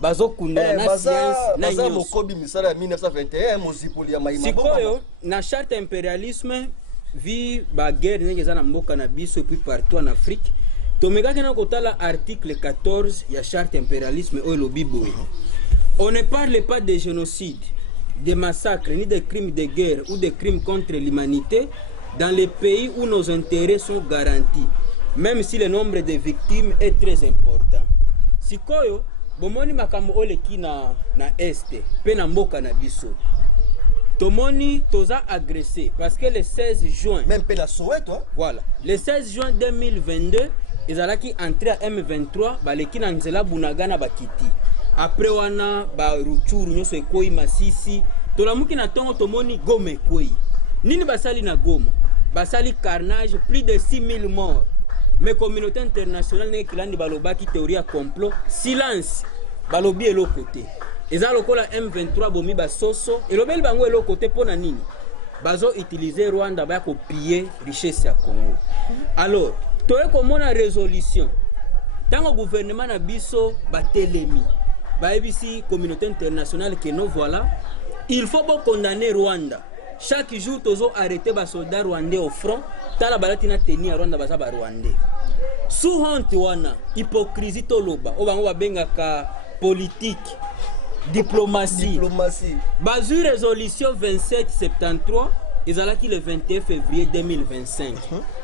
bazo kundola na science na baza mokobi misala ya 1921 mozipoli ya maima sikoyo na charte impérialisme vi ba guerre ndenge za na mboka na biso et puis partout en Afrique tomeka kena kotala article 14 ya charte impérialisme o lobi boye on ne parle pas de génocide de massacres ni de crimes de guerre ou de crimes contre l'humanité dans les pays où nos intérêts sont garantis même si le nombre de victimes est très important sikoyo bomoni makambo oleki na este pe na mboka na biso tomoni toza agressé parce que le 16 juin même pe la Soweto voilà le 16 juin 2022 ezalaki entré à M23 baleki na nzela Bunagana bakiti après wana ba Ruchuru nyoso ekoi Masisi tolamuki na tongo tomoni Goma ekoi nini basali na Goma basali carnage plus de 6000 morts mais communauté internationale ne kilandi balobaki théorie à complot silence balobi elo côté eza lokola M23 bomi basoso elobeli bango elo côté pona nini bazo utiliser Rwanda ba ko piller richesse ya Congo alors toye komona résolution tango gouvernement na biso batelemi baebisi communauté internationale que non voilà il faut pas condamner Rwanda chaque jour tozo arrêter ba soldats rwandais au front tala balati na tenir Rwanda baza ba rwandais sous honte wana hypocrisie toloba o bango babengaka politique diplomatie bazu résolution 2773 ezalaki le 21 février 2025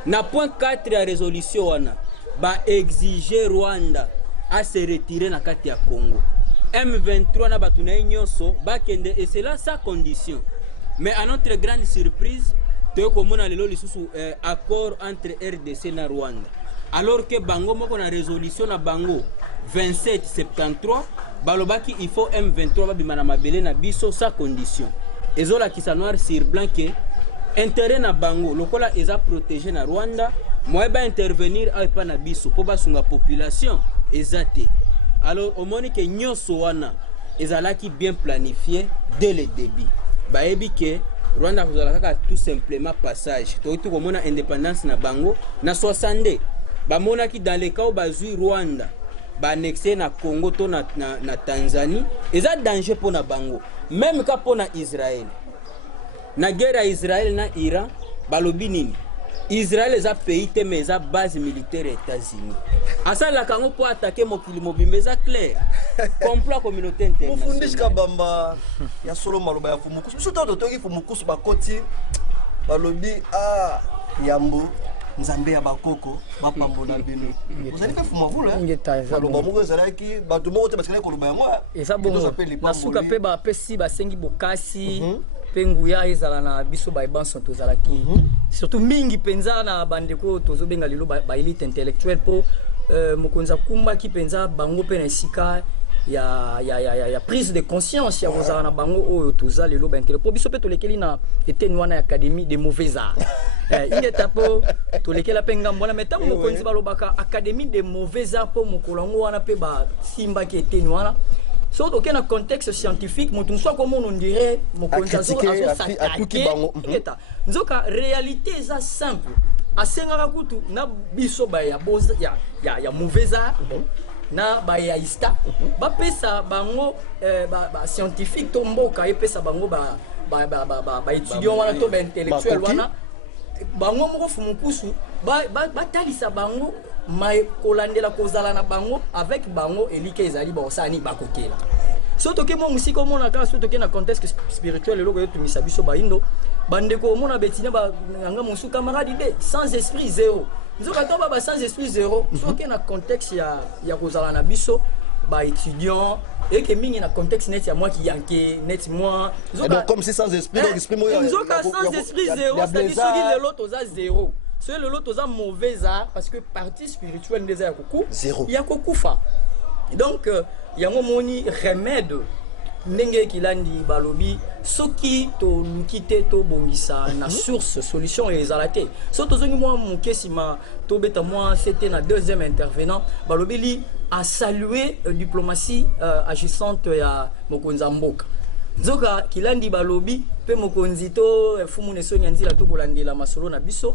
na point 4 ya résolution wana ba exiger Rwanda à se retirer na kati ya Congo M23 na batu na nyonso bakende et c'est là sa condition mais à notre grande surprise to komona lelo lisusu accord entre RDC na Rwanda alors que bango moko na résolution na bango 2773 balobaki il faut M23 babima na mabele na biso sa condition ezola kisa noir sur blanc que intérêt na bango lokola eza protégé na Rwanda moeba intervenir pa na biso po basunga population ezate alors omoni que nyoso wana ezalaki bien planifié dès le début baebi que Rwanda kozala kaka tout simplement passage to tout komona indépendance na bango na 60 bamona ki dans le cas où bazui Rwanda ba annexé na Congo to na Tanzanie eza danger pour na bango même ka pour na Israël na guerre à Israël na Iran balobi nini Israël eza pays te mais eza base militaire États-Unis asala kango pour attaquer mokili mobimba eza clair complot communauté internationale mufundisha kabamba ya solo maloba ya fumukusu soto dotoki fumukusu bakoti balobi yambo nzambe ya bakoko bapambola bino ozali pe fuma vula baloba moko ezalaki bato moko te basikali koloba yango eza bongo nasuka pe bapesi basengi bokasi pe nguya ezala na biso baebanso tozalaki surtout mingi penza na bandeko tozobenga lelo ba elite intellectuelle po mokonza kumbaki penza bango pe na esika ya prise de conscience ya kozala na bango oyo toza lelo ba intérêt po biso pe tolekeli na eteni wana académie des mauvais arts ingeta po tolekela pe ngambo wana mais tango mokonzi balobaka académie des mauvais arts po mokolo ngo wana pe ba simba ki eteni wana Surtout qu'il y a un contexte scientifique, soit comme on dirait, mon contexte la réalité est simple. À Sengarakutu, na biso ba ya mauvaise art, na ba ya ista, ba pesa bango ba scientifique tomboka et pesa bango ba étudiant wana to ba intellectuel wana, bango moko fumukusu ba talisa bango mai kolandela kozala na bango avec bango elike ezali ba osani bakokela. Surtout que mon musique comme on a quand surtout que na contexte spirituel le logo to misabiso ba indo bandeko mona betina ba nganga musu camarade de sans esprit zéro. Nous avons ba sans esprit zéro. Surtout que na contexte ya kozala na biso ba étudiant et que mingi na contexte net ya moi qui yanké net moi. Donc comme c'est sans esprit donc esprit moi. Nous avons sans esprit zéro, c'est-à-dire que l'autre oza zéro. C'est le lot oza mauvais art parce que partie spirituelle des yakoku zéro. Yakokufa. Donc il y a un remède ndenge kilandi balobi soki to lukite to bongisa na source solution et ezalate so tozongi moi mukesima to beta moi c'était na deuxième intervenant balobi li a salué diplomatie agissante ya mokonza mboka zoka kilandi balobi pe mokonzi to fumu ne sonya nzila to kolandela masolo na biso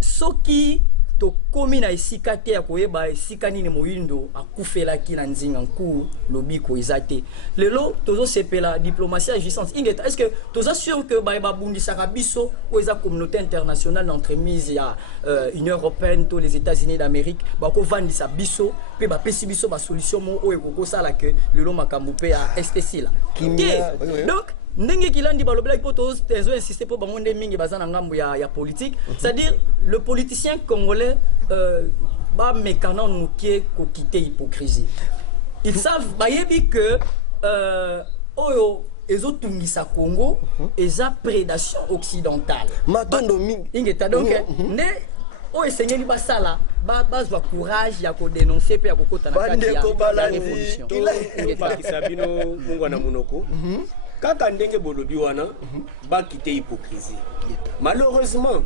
soki to komi na esika te ya koyeba esika nini moyindo akufelaki na nzinga nku lobiko ezate lelo tozo sepela diplomatie agissante ingeta est-ce que toza sûr que ba bundisaka biso ko eza communauté internationale d'entremise ya Union européenne to les États-Unis d'Amérique ba ko vandisa biso pe ba pesi biso ba solution mo o ekoko sala que lelo makambo pe ya STC la donc ndenge kilandi balobela ipo tozo insister pour bango nde mingi bazana ngambo ya politique c'est-à-dire le politicien congolais ba mécano nukie ko quitter hypocrisie ils savent bayebi que oyo ezotungisa Congo eza prédation occidentale matondo mingi ingeta donc ne o esengeli basala bazwa courage ya ko dénoncer pe ya kokota na kati ya révolution ingeta kisabino mungu na munoko kaka ndenge bolobi wana ba quitter hypocrisie malheureusement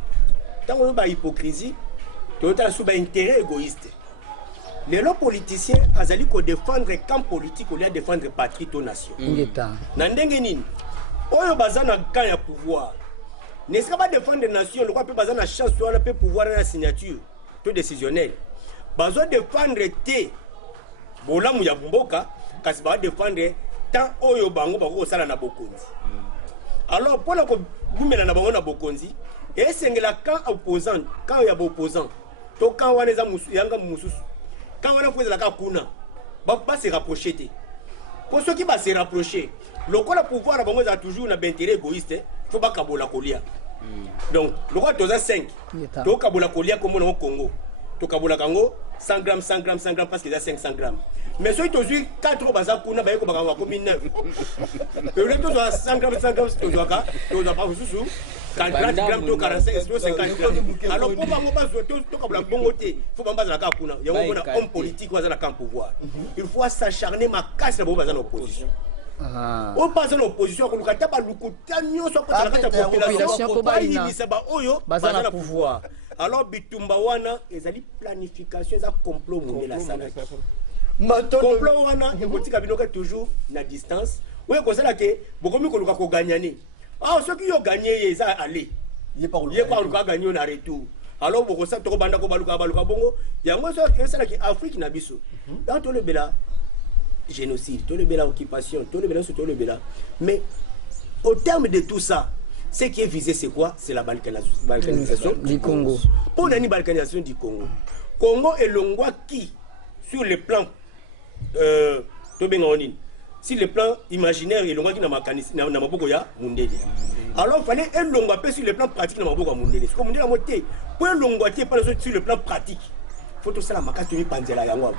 tant ba hypocrisie toyota sous ba intérêt égoïste les politiciens azali ko défendre camp politique ou défendre patrie to nation na ndenge nini oyo bazana camp ya pouvoir n'est-ce pas défendre nation le quoi peut bazana chance to la peut pouvoir na signature to décisionnel bazo défendre te bolamu ya mboka kasi ba défendre tant oyo bango bako sala na bokonzi alors pour la ko gumela na bango na bokonzi et sengela quand opposant quand ya opposant to quand wana za musu yanga mususu quand wana faut la ka kuna ba se rapprocher te pour ceux qui va se rapprocher le quoi le pouvoir na bango za toujours na intérêt égoïste faut ba kabola kolia donc le quoi doza 5 to kabola kolia comme au Congo to kabola kango 100 grammes 100 grammes 100 grammes parce qu'il y a 500 grammes mais ceux qui ont 4 baza kuna ba yeko baka comme 9 le to 100 grammes 100 grammes to doka to za pas sous 40 grammes to 45 to 50 grammes alors pour bango ba to kabla bongo te faut bamba za ka kuna ya ngona homme politique wa za na camp pouvoir il faut s'acharner ma casse na baza na opposition on passe à l'opposition ko lukata ba lukuta nyoso ko la kata population ko ba yibisa ba oyo baza na pouvoir alors bitumba wana ezali planification za complot mondial la sala complot wana ekotika binoka toujours na distance oui comme ça que bokomi ko luka ko gagnane ah ceux qui ont gagné ils a aller il pas luka gagner na retour alors boko ça to banda ko baluka bongo ya moi ça que ça que Afrique na biso dans tout le bela génocide tout le bela occupation tout le bela mais au terme de tout ça ce qui est visé c'est quoi? C'est la balkanisation du Congo. Pour la balkanisation du Congo, Congo est l'ongwa qui sur le plan sur le plan imaginaire et l'ongwa qui n'a pas ya mundeli. Alors il fallait un longwa sur le plan pratique n'a pas mundeli. Comme mundeli a monté pour un longwa qui pas sur le plan pratique. Faut tout ça la makasi ni panzela yango avant.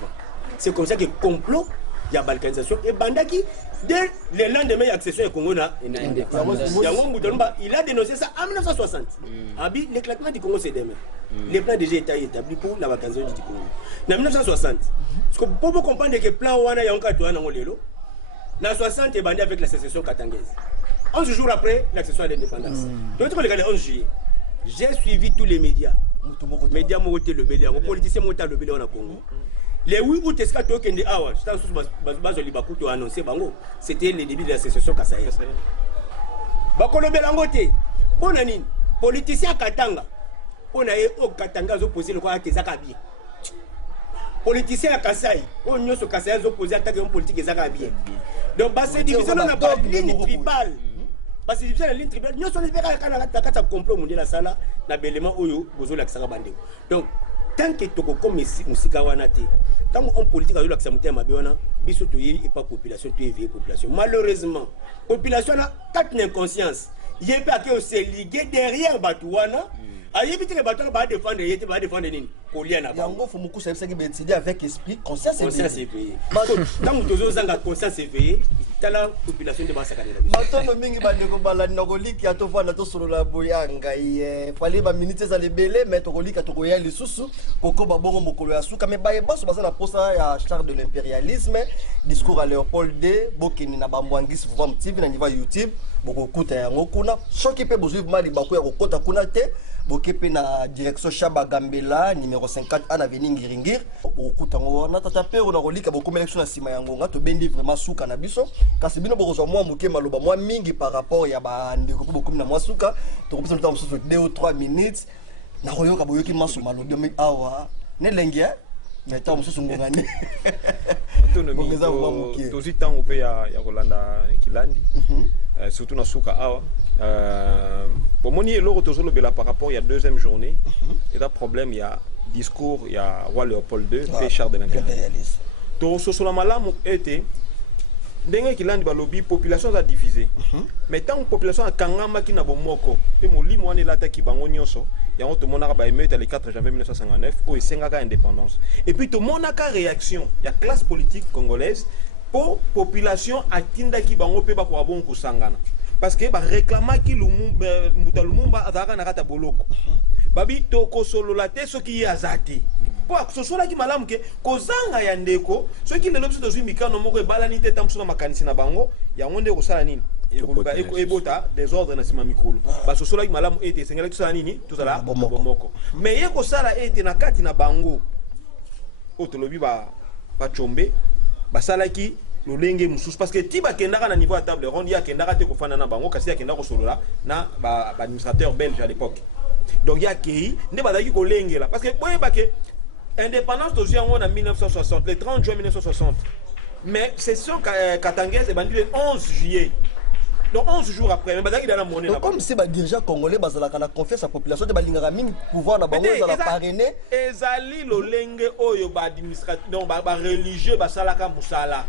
C'est comme ça que complot il y a balkanisation et bandaki dès le lendemain il y a accession au Congo na il a dénoncé ça en 1960. Abi l'éclatement du Congo c'est demain. Les plans déjà étaient établis pour la balkanisation du Congo. En 1960, parce que pour comprendre que plan wana ya onka toana ngolelo na 60 et bandé avec la sécession katangaise. 11 jours après l'accession à l'indépendance. Donc tu regardes le 11 juillet. J'ai suivi tous les médias. Médias moté le belé, les politiciens moté le belé en Congo. Les 8 août, est-ce que tu as dit, ah ouais, c'était le début de la sécession Kasaï. Bakolo Belangote, bon anine, politicien Katanga, on a eu au Katanga opposé le quoi Kezakabi. Politicien à Kasaï, on a sur Kasaï opposé à un politique Kezakabi. Donc, c'est division, on n'a pas de ligne tribale. Parce que division de ligne tribale, nous sommes les complot mondial à Sala, na Belément Oyo, Bozo Laksarabande. Donc, tant que tu as comme Moussika Wanate, tant qu'on politique a eu l'accès à Mabiona, Bissot et pas population, tu es vieille population. Malheureusement, population a 4 inconscience. Il y a pas que c'est ligué derrière Batouana. Il y a des bateaux qui vont défendre, il va défendre Nini. Il y a avec esprit, conscience éveillée. Tant que tu as conscience éveillée, tu as la population de massacre. Matono mingi bandeko balani nakoliki atovanda tosolola boyanga fale ba minutes za lebele mais tokolika tokoya lisusu koko babongo mokolo ya suka mais baye baso basala posa ya Charles de l'impérialisme discours à Léopold II bokeni na bambwangisi Vam TV na niveau YouTube bokokuta yango kuna soki pe bozwi mali bako ya kokota kuna te bokepe na direction Chaba Gambela numéro 54 na avenue Ngiringir bokuta ngo na tata pe ona kolika bokoma election na sima yango nga to bendi vraiment suka na biso kasi bino bokozwa mwa muke maloba mwa mingi par rapport ya ba ndeko bokomi na mwa suka to kopesa mutamu susu 2 ou 3 minutes na koyoka boyoki maso malobi mi awa ne lengi mais tamu susu ngongani bongeza mwa muke tozi tango pe ya kolanda kilandi surtout na suka awa pour moi il y a par rapport il y a deuxième journée il y a problème il y a discours il y a roi Léopold II et Charles de l'impérialisme to so la malamu était dengue kilandi balobi population a divisé mais tant population a kangama ki na bomoko pe molimo ane lataki bango nyonso ya on to monaka ba émeute le 4 janvier 1959 au sengaka indépendance et puis to monaka réaction il y a classe politique congolaise pour population atinda ki bango pe ba ko bon ko sangana parce que ba réclama ki Mbuta Lumumba azaka na kata boloko babi toko solo la te soki yazati po sosola ki malamu ke kozanga ya ndeko soki lelo biso tozwi mikano moko ebalani te tamso na makanisi na bango ya ngonde ko sala nini ebota désordre na sima mikolo ba sosola ki malamu ete sengela ki sala nini tozala bomoko mais ye ko sala ete na kati na bango otolobi ba chombe ba sala ki lolenge mususu parce que tiba kendaka na niveau à table ronde ya kendaka te ko fana na bango kasi ya kendaka ko solola na ba administrateur belge à l'époque donc ya kei nde bazaki ko lengela parce que boye ba ke indépendance tozi en 1960 le 30 juin 1960 mais session katangaise bandi le 11 juillet donc 11 jours après mais bazaki dans la monnaie donc comme si ba dirigeant congolais bazalaka na confiance à population de balingaka mingi pouvoir na bango za la parrainer ezali lolenge oyo ba administrateur donc ba religieux basalaka musala.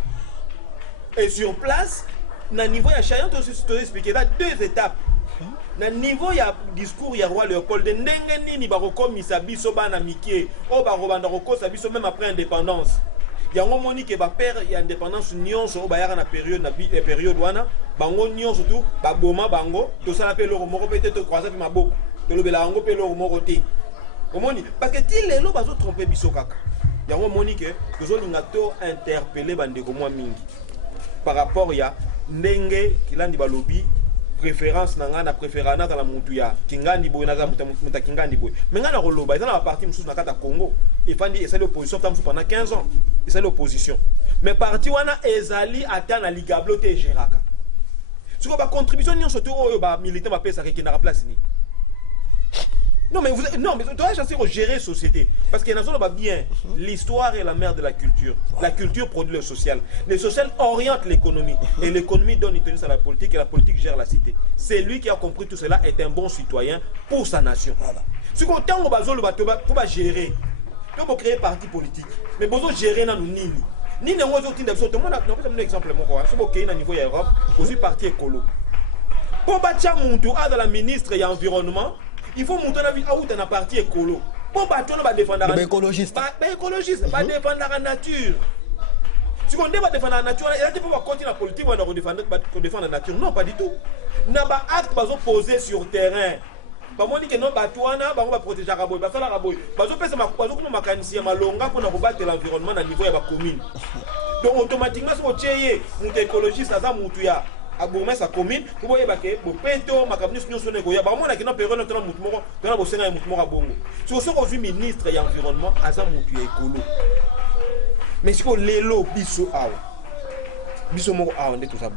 Et sur place, na niveau ya chayan to expliquer là 2 étapes. Na niveau ya discours ya roi Léopold ndenge nini ba rekomisa biso bana mikie o ba robanda rekosa biso même après indépendance. Yango moni ke ba père ya indépendance nyonso o ba yaka na période wana bango nyonso tout ba boma bango to sala pe loro moko peut être croiser pe maboko to lobela bango pe loro moko te. Omoni parce que ti lelo bazo tromper biso kaka. Yango moni ke tozo linga to interpeller bandeko mwa mingi. Par rapport ya ndenge kilandi balobi préférence nanga na préférana dans la mutu ya kingandi boy naza muta kingandi boy mais ngana koloba eza na parti mususu na kata Congo efandi ezali opposition tamsu pendant 15 ans ezali opposition mais parti wana ezali ata na ligablo te geraka siko ba contribution nyonso to oyo ba militant ba pesa ki na place ni non mais tu dois chercher à gérer société parce qu'il y a un bien l'histoire est la mère de la culture produit le social oriente l'économie et l'économie donne une tenue à la politique et la politique gère la cité. C'est lui qui a compris tout cela est un bon citoyen pour sa nation. Ce qu'on tient au bateau pour gérer tu peux créer parti politique mais besoin gérer dans nous ni n'importe tout le monde a un exemple mon c'est ok na niveau Europe aussi parti écolo pour bâtir mon tour à la ministre et environnement. Il faut monter la vie à où tu as un parti écolo. Pour battre, on va défendre la écologiste. Écologiste, va défendre la nature. Si on défend la nature, il y a des fois continuer la politique, on va défendre la nature. Non, pas du tout. On n'a pas acte posé sur terrain. Pas moi dit que non, on va protéger la raboy, faire la raboy. Parce que c'est ma mécanicien, ma longa pour combattre l'environnement à niveau de la commune. Donc automatiquement, si on est écologiste, ça va moutuya. A gourmet sa commune vous voyez baké bo peto makabni sunyo sone ko ya ba mona kina période na mutu moko na bo senga mutu moko bongo so so ko ministre ya environnement aza mutu ekolo mais siko lelo biso awa biso moko awa nde toza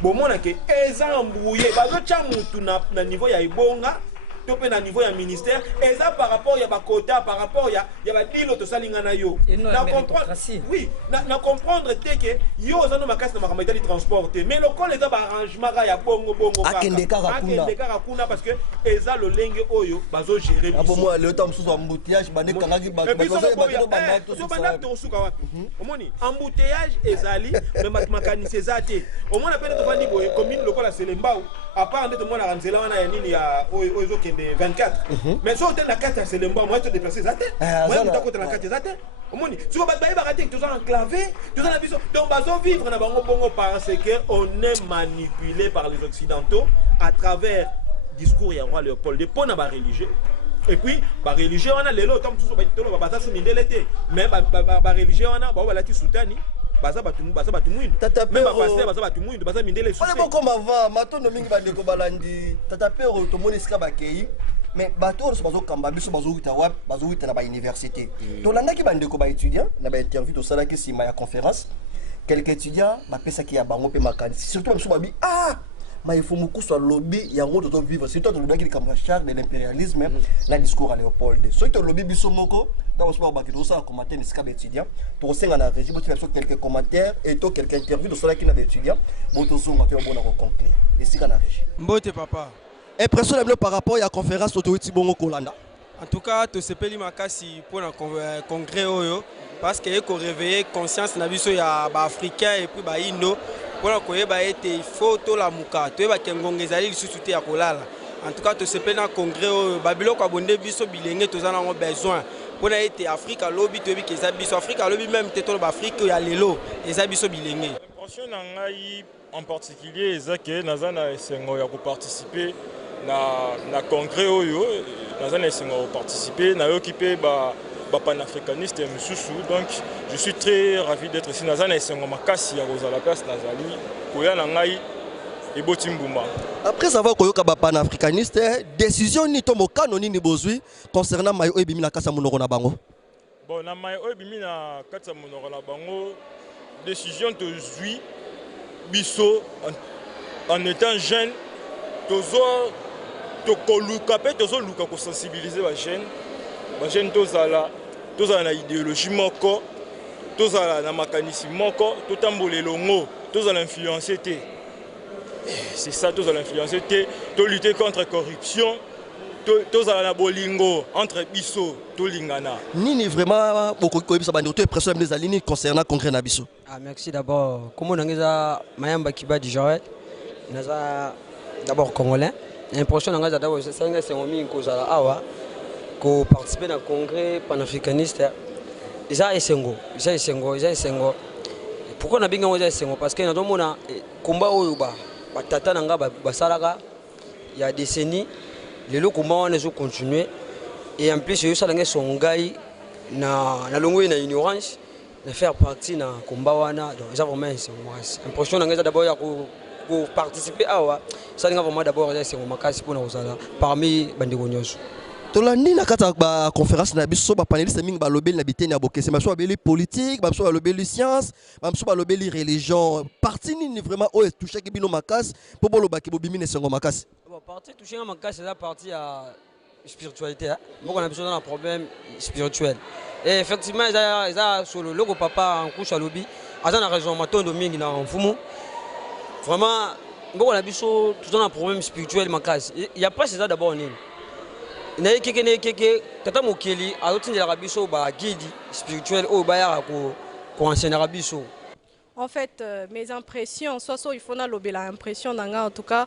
bomona ke eza embrouillé bazotia mutu na niveau ya ibonga to pe na niveau ya ministère eza par rapport ya bakota par rapport ya badilo tosalinga na yo na comprendre oui na comprendre te ke yo ozano makasi na makambo etali transporté mais lokolo eza baarrangement ya bongo akende kaka kuna parce que eza lolenge oyo bazo gérer biso moi le temps sous embouteillage bande kangaki banda tosuka wapi omoni embouteillage ezali mais makanisi ezate omona pene to fandi boye commune lokola Selembao à part de mon aranzela wana ya nini ya oyo kende 24 mais so hotel la carte ya Selembao moi to déplacer zate moi to côté la carte zate omoni so ba raté tous enclavé tous na biso donc bazo vivre na bango bongo parce que on est manipulé par les occidentaux à travers discours ya roi Léopold de pona ba religieux et puis ba religieux wana lelo tam tout ba tolo ba tasu mindelete mais ba religieux wana ba balati sultani baza batu mwindu même ba pasteur baza batu mwindu baza mindele succès on comme avant matondo mingi ba ndeko balandi tata pero to monisika bakei mais bato oso bazo kamba biso bazo wita wap bazo wita na ba université to landaki ba ndeko ba étudiant na ba interview to sala ki sima ya conférence quelques étudiants ba pesa ki ya bango pe makanisi surtout biso babi mais il faut beaucoup soit lobby yango to vivre c'est toi to lobby comme charge de l'impérialisme la discours à Léopold ceux qui lobby biso moko dans le sport bakito ça commenter ni ska étudiant to senga na régime tu fais quelques commentaires et to quelques interviews de cela qui na étudiant boto zonga te bon na conclure et sika na régime mbote papa impression par rapport à la conférence autorité bongo kolanda en tout cas to sepeli makasi pour na congrès oyo parce que ko réveiller conscience na biso ya ba africain et puis ba indo pour koyeba ete photo la muka toyeba kengonge ezali lisusu te ya kolala en tout cas to sepeli na congrès oyo babiloko abonde biso bilenge tozana ngo besoin pour ete Afrique lobby toyebi ke eza biso Afrique lobby même te to ba Afrique ya lelo eza biso bilenge. L'impression na ngai en particulier eza ke nazana esengo ya ko participer na congrès oyo nazana esengo participer na occupé ba panafricaniste et Moussoussou. Donc je suis très ravi d'être ici. Nazana esengo makasi ya kozala place nazali koya na ngai eboti mbuma. Après avoir koyoka ba panafricaniste décision ni to mokano ni bozwi concernant mayo ebimi na kasa monoko na bango. Bon na mayo ebimi na kasa monoko na bango décision to zui biso en étant jeune tozo to koluka pe tozo luka ko sensibiliser ba jeune tozala na idéologie moko tozala na makanisi moko totambola elongo tozala influencer te c'est ça tozala influencer te to lutter contre corruption tozala na bolingo entre biso tolingana nini vraiment beaucoup koyebisa bandi to impression des alini concernant congrès na biso. Merci d'abord comment nangeza mayamba kibadi Joël naza d'abord congolais impression nangeza d'abord c'est nga c'est ngomi kozala awa ko participer na congrès panafricaniste eza esengo pourquoi na binga eza esengo parce que na domona combat oyo batata nanga basalaka il y a des décennies lelo combat wana zo continuer et en plus yo salanga songai na longo na ignorance de faire partie na combat wana donc eza vraiment esengo impression nanga eza d'abord ya ko participer awa salanga vraiment d'abord eza esengo makasi pour na kozala parmi bandeko nyonso. Tolandi na kata ba conférence na biso ba paneliste mingi ba lobeli na biteni ya bokese ba so ba lobeli politique ba so ba lobeli science ba so ba lobeli religion parti ni vraiment o touché ki bino makasi po bolo ba ki bobimi ne sengo makasi bon parti touché makasi la partie ya spiritualité hein beaucoup on a besoin d'un problème spirituel et effectivement ça solo logo papa en couche à lobby azana raison matondo mingi na mfumu vraiment beaucoup on a besoin tout un problème spirituel makasi il y a pas ça d'abord nini na keke tata mokeli azotindela biso ba guide spirituel o ba ya ko enseigner biso. En fait mes impressions soit il faut na lobela impression nanga en tout cas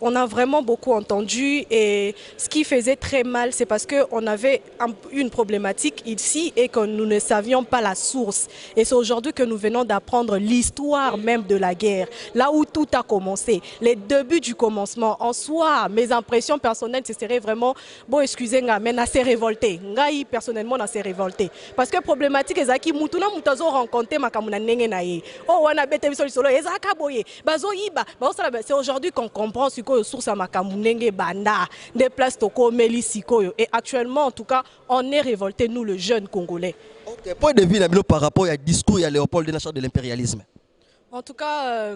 on a vraiment beaucoup entendu et ce qui faisait très mal c'est parce que on avait une problématique ici et que nous ne savions pas la source et c'est aujourd'hui que nous venons d'apprendre l'histoire même de la guerre, là où tout a commencé, les débuts du commencement. En soi, mes impressions personnelles, ce serait vraiment bon excusez-moi mais assez révolté. Ngai personnellement assez révolté parce que problématique ezaki mutuna mutazo rencontrer makamuna nenge na ye. Oh wana bete biso lisolo ezaka boye. Bazo yiba, c'est aujourd'hui qu'on comprend sikoyo source à makamunenge banda des places toko meli sikoyo et actuellement en tout cas on est révolté nous le jeune congolais. OK, point de vue par rapport au discours à Léopold de la charte de l'impérialisme. En tout cas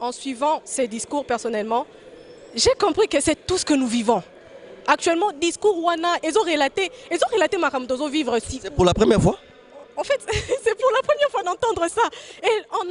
en suivant ces discours personnellement, j'ai compris que c'est tout ce que nous vivons. Actuellement discours wana ils ont relaté makamtozo vivre aussi. C'est pour la première fois? En fait, c'est pour la première fois d'entendre ça. Et en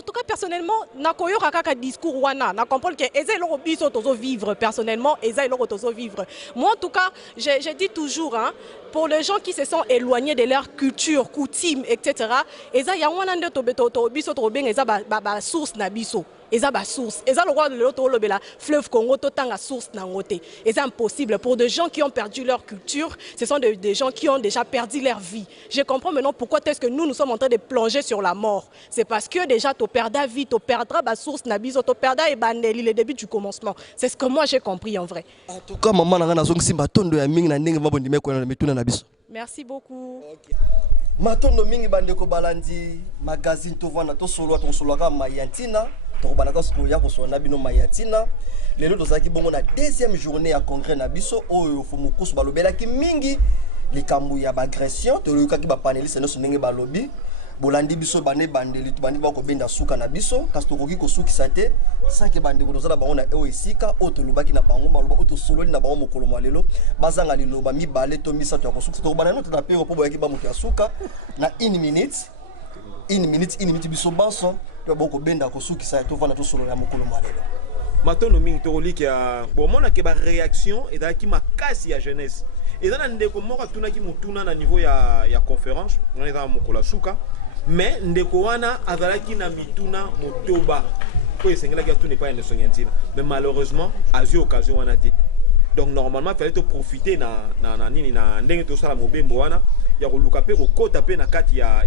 tout cas, personnellement, nakoyo kaka discours wana, na comprendre que eza loro biso tozo vivre personnellement, eza loro tozo vivre. Moi en tout cas, je dis toujours hein, pour les gens qui se sont éloignés de leur culture, coutume, etc. Eza ya wana nde to biso to ben eza ba source na biso. Eza ba source. Eza le roi de l'autre lobela fleuve Congo to tanga source na ngote. Eza impossible pour des gens qui ont perdu leur culture, ce sont des gens qui ont déjà perdu leur vie. Je comprends maintenant pourquoi est-ce que nous sommes en train de plonger sur la mort. C'est parce que déjà tu perds vie, tu perdras la source na biso, tu perdras et bandeli le début du commencement. C'est ce que moi j'ai compris en vrai. En tout cas maman na ngana zongi simba tondo ya mingi na ndenge mabondime ko na mituna na biso. Merci beaucoup. Okay. Matondo mingi bandeko balandi magazine to vana to solo ka mayantina to banaka sko ya ko sona bino mayantina. Lelo tozaki bongo na deuxième journée ya congrès na biso oyo fumukusu balobela ki mingi likambu ya bagression to lukaki ba paneliste no ndenge balobi bolandi biso bane bandeli to bandi ba ko benda suka na biso kasi to koki ko sukisa te sanke bandeko tozala bango na ewo esika oto lubaki na bango baloba oto solo na bango mokolo malelo bazanga liloba mibale to misato ya ko sukisa to bana no to na pe po boyaki ba moto ya suka na 1 minute biso baso to boko benda ko sukisa to vana to solo ya mokolo malelo matono mingi to liki ya bon mona ke ba réaction et da ki makasi ya jeunesse et dans ndeko moko tuna ki mutuna na niveau ya conférence on est dans mokolo suka mais ndeko wana azalaki na mituna motoba ko esengela ki tuna pas ndesongi ntina mais malheureusement a eu occasion wana te donc normalement il fallait te profiter na nini na ndenge to sala mobembo wana ya koluka pe ko kota pe na kati ya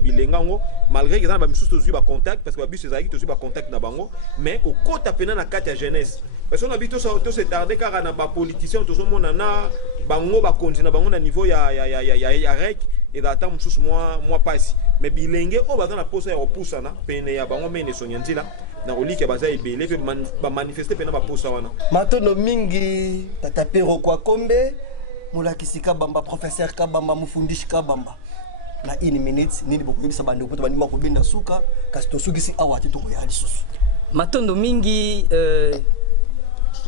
bilengango malgré que ça ba misusu to ba contact parce que ba biso ezaki to ba contact na bango mais ko kota pe na kati ya jeunesse parce qu'on habite to se tarder car na ba politicien to so mona na bango ba continue bango na niveau ya rec et d'attendre misusu moi passe mais bilenge o ba na posa ya repousser na pene ya bango mene sonyanzila na kolika baza ebele pe ba manifester pe na ba posa wana matono mingi tata pero kwa kombe mulakisi kabamba professeur kabamba mufundishi kabamba na 1 minute nini bokuyebisa bande ko bandima ko binda suka kasi to sugisi awati to ko ya lisusu matondo mingi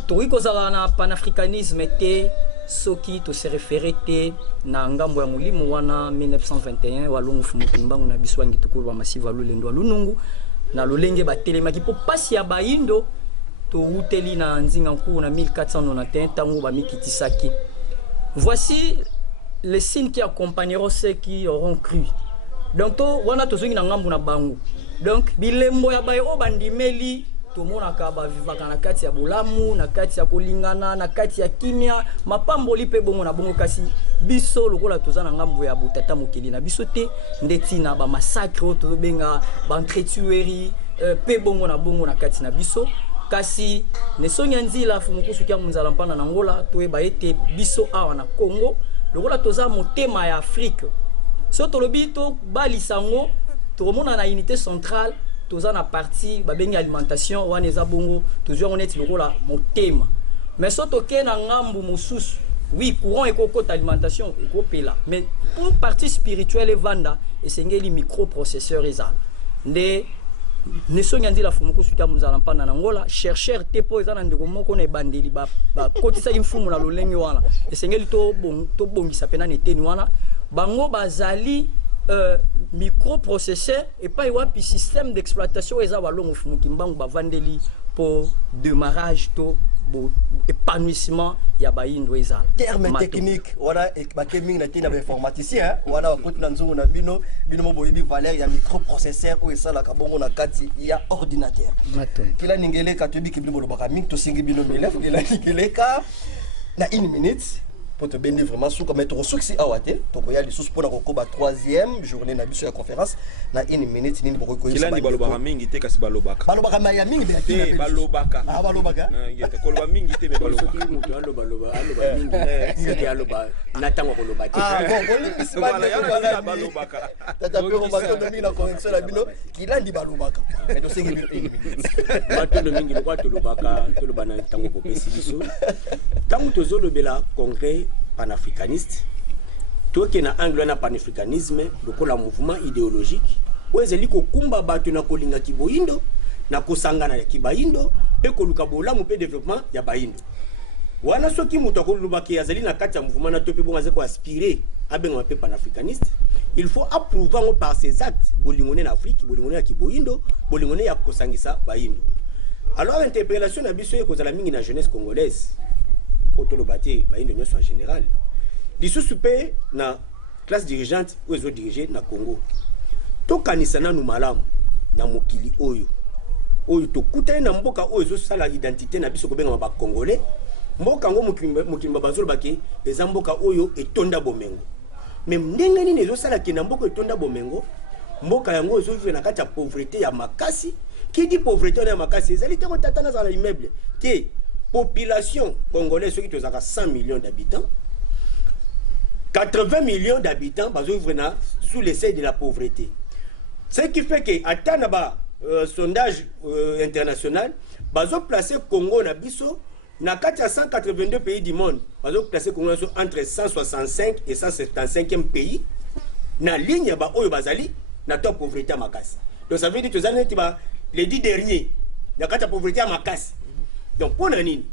toikoza na panafricanisme te soki to se référer te na ngambo ya mulimo wana 1921 walungu fumutimbangu na biswangi tukulu wa masiva lulendo lunungu na lolenge batelemaki po pasi ya baindo to uteli na nzinga nkuu na 1491 tango ba mikitisaki. Voici les signes qui accompagneront ceux qui auront cru. Donc to wana to zongi na ngambu na bangu. Donc bilembo ya baye o bandimeli to mona ka ba vivaka na kati ya bolamu na kati ya kolingana na kati ya kimia mapambo lipe bongo na bongo kasi biso lokola tozana ngambu ya butata mokeli na biso te ndeti na ba massacre to benga ba entretuerie pe bongo na kati na biso kasi ne sonya nzila fumukusu kya munzala mpana na ngola to eba ete biso awa na Congo lokola toza motema ya Afrique so to lobi to balisango to mona na unité centrale toza na partie babengi alimentation wana eza bongo tozwa oneti lokola motema mais so to ke na ngambu mususu oui courant ekokota alimentation ekopela mais pour partie spirituelle vanda esengeli microprocesseur ezala nde ne sonya ndila fumukusu kya munzala mpana na ngola chercheur tepo ezana ndeko moko na ebandeli ba kotisa imfumu na lolenge wana esengeli to bongisa pena neteni wana bango bazali microprocesseur et pas wapi système d'exploitation eza balongo fumuki mbangu bavandeli pour démarrage to bo épanouissement ya baindo ezala terme technique wala bateming na tina ba informaticien wala wakoti na nzungu na bino mo boyebi valeur ya microprocesseur o esala ka bongo na kati ya ordinateur kila ningele ka tobi ki bino lobaka mingi to singi bino melef kila ningele ka na 1 minute pour te bénir vraiment sous comme être succès à Wate donc il y a les sous pour la recoba 3e journée na biso ya conférence na 1 minute nini boko ko kila ni balobaka mingi te kasi balobaka maya mingi te balobaka balobaka ngete koloba mingi te me balobaka mutu aloba mingi c'est aloba natango koloba te bon balobaka tata pero bato de mina connexion la bino kila ndi balobaka mais to sengi bato de mingi lokwa to lobaka to lobana tango ko pesi biso tango to zolobela congrès panafricaniste to ke na angle na panafricanisme lokola mouvement idéologique wezeli ko kumba bato na kolinga kiboindo na kosangana ya kibayindo pe koluka bolamu pe développement ya bayindo wana soki muto akolobaki azali na kati ya mouvement na to pe bonga zeko aspirer abenga pe panafricaniste il faut approuver par ses actes bolingone na Afrique bolingone ya kiboindo bolingone ya kosangisa bayindo. Alors interpellation na biso ekozala mingi na jeunesse congolaise autour bâti bayindo nyonso en général lisusu pe na classe dirigeante ou ezo diriger na Congo tokanisa nanu malamu na mokili oyo tokutana na mboka oyo ezo sala identité na biso kobenga ba congolais mboka ngo mokimba bazolo baki eza mboka oyo etonda bomengo même ndenge nini ezo sala ki na mboka etonda bomengo mboka yango ezo vivre na kati ya pauvreté ya makasi. Qui dit pauvreté na makasi ezali te ko tatana za immeuble te population congolaise qui tozaka 100 millions d'habitants 80 millions d'habitants bazo vivre na sous le seuil de la pauvreté, ce qui fait que atana ba sondage international bazo placer Congo na biso na kati ya 182 pays du monde bazo placer Congo entre 165 et 175e pays na ligne ba oyo bazali na top pauvreté à makasi. Donc ça veut dire que les années les 10 derniers na kati ya pauvreté à makasi. Donc pour nani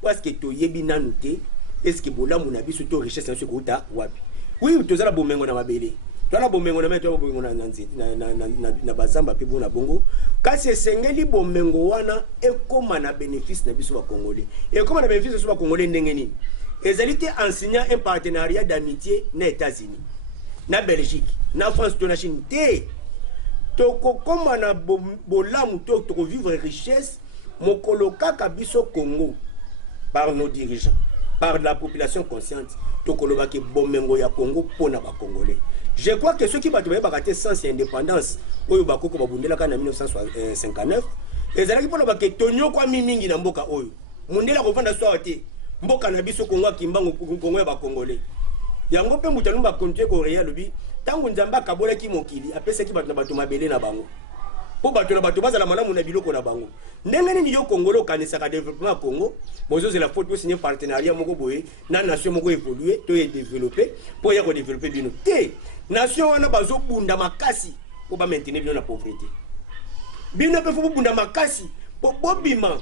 parce que to yebi nanu te est-ce que bolamu na biso to richesse na so ko ta wapi. Oui to zala bomengo na mabele tala bomengo na meto bomengo na nzi na bazamba pe bona bongo kasi esengeli bomengo wana ekoma na bénéfice na biso ba congolais ekoma na bénéfice so ba congolais ndenge nini ezali te enseignant un partenariat d'amitié na États-Unis na Belgique na France to na Chine te toko koma na bolamu to toko vivre richesse mokolo kaka biso Congo par nos dirigeants par la population consciente toko lobaki bomengo ya Congo pona ba congolais. Je crois que ceux qui battent bakaté sans indépendance oyo bakoko babundela kana 1959 ezalaki pona bake tonyo kwa mingi na mboka oyo mundela ko fanda swa te mboka na biso Congo kimbango Congo ya ba congolais yango pe mutanu ba continuer ko réel lobi tangu nzamba kabola ki mokili apesa ki bato na bato mabele na bango po bato na bato bazala malamu na biloko na bango ndenge nini yo Congolo kanisa ka développement Congo bozo c'est la faute signer partenariat moko boye na nation moko évoluer to développer pour ya ko développer bino te nation wana bazo bunda makasi po ba maintenir bino na pauvreté bino pe fo bunda makasi po bobima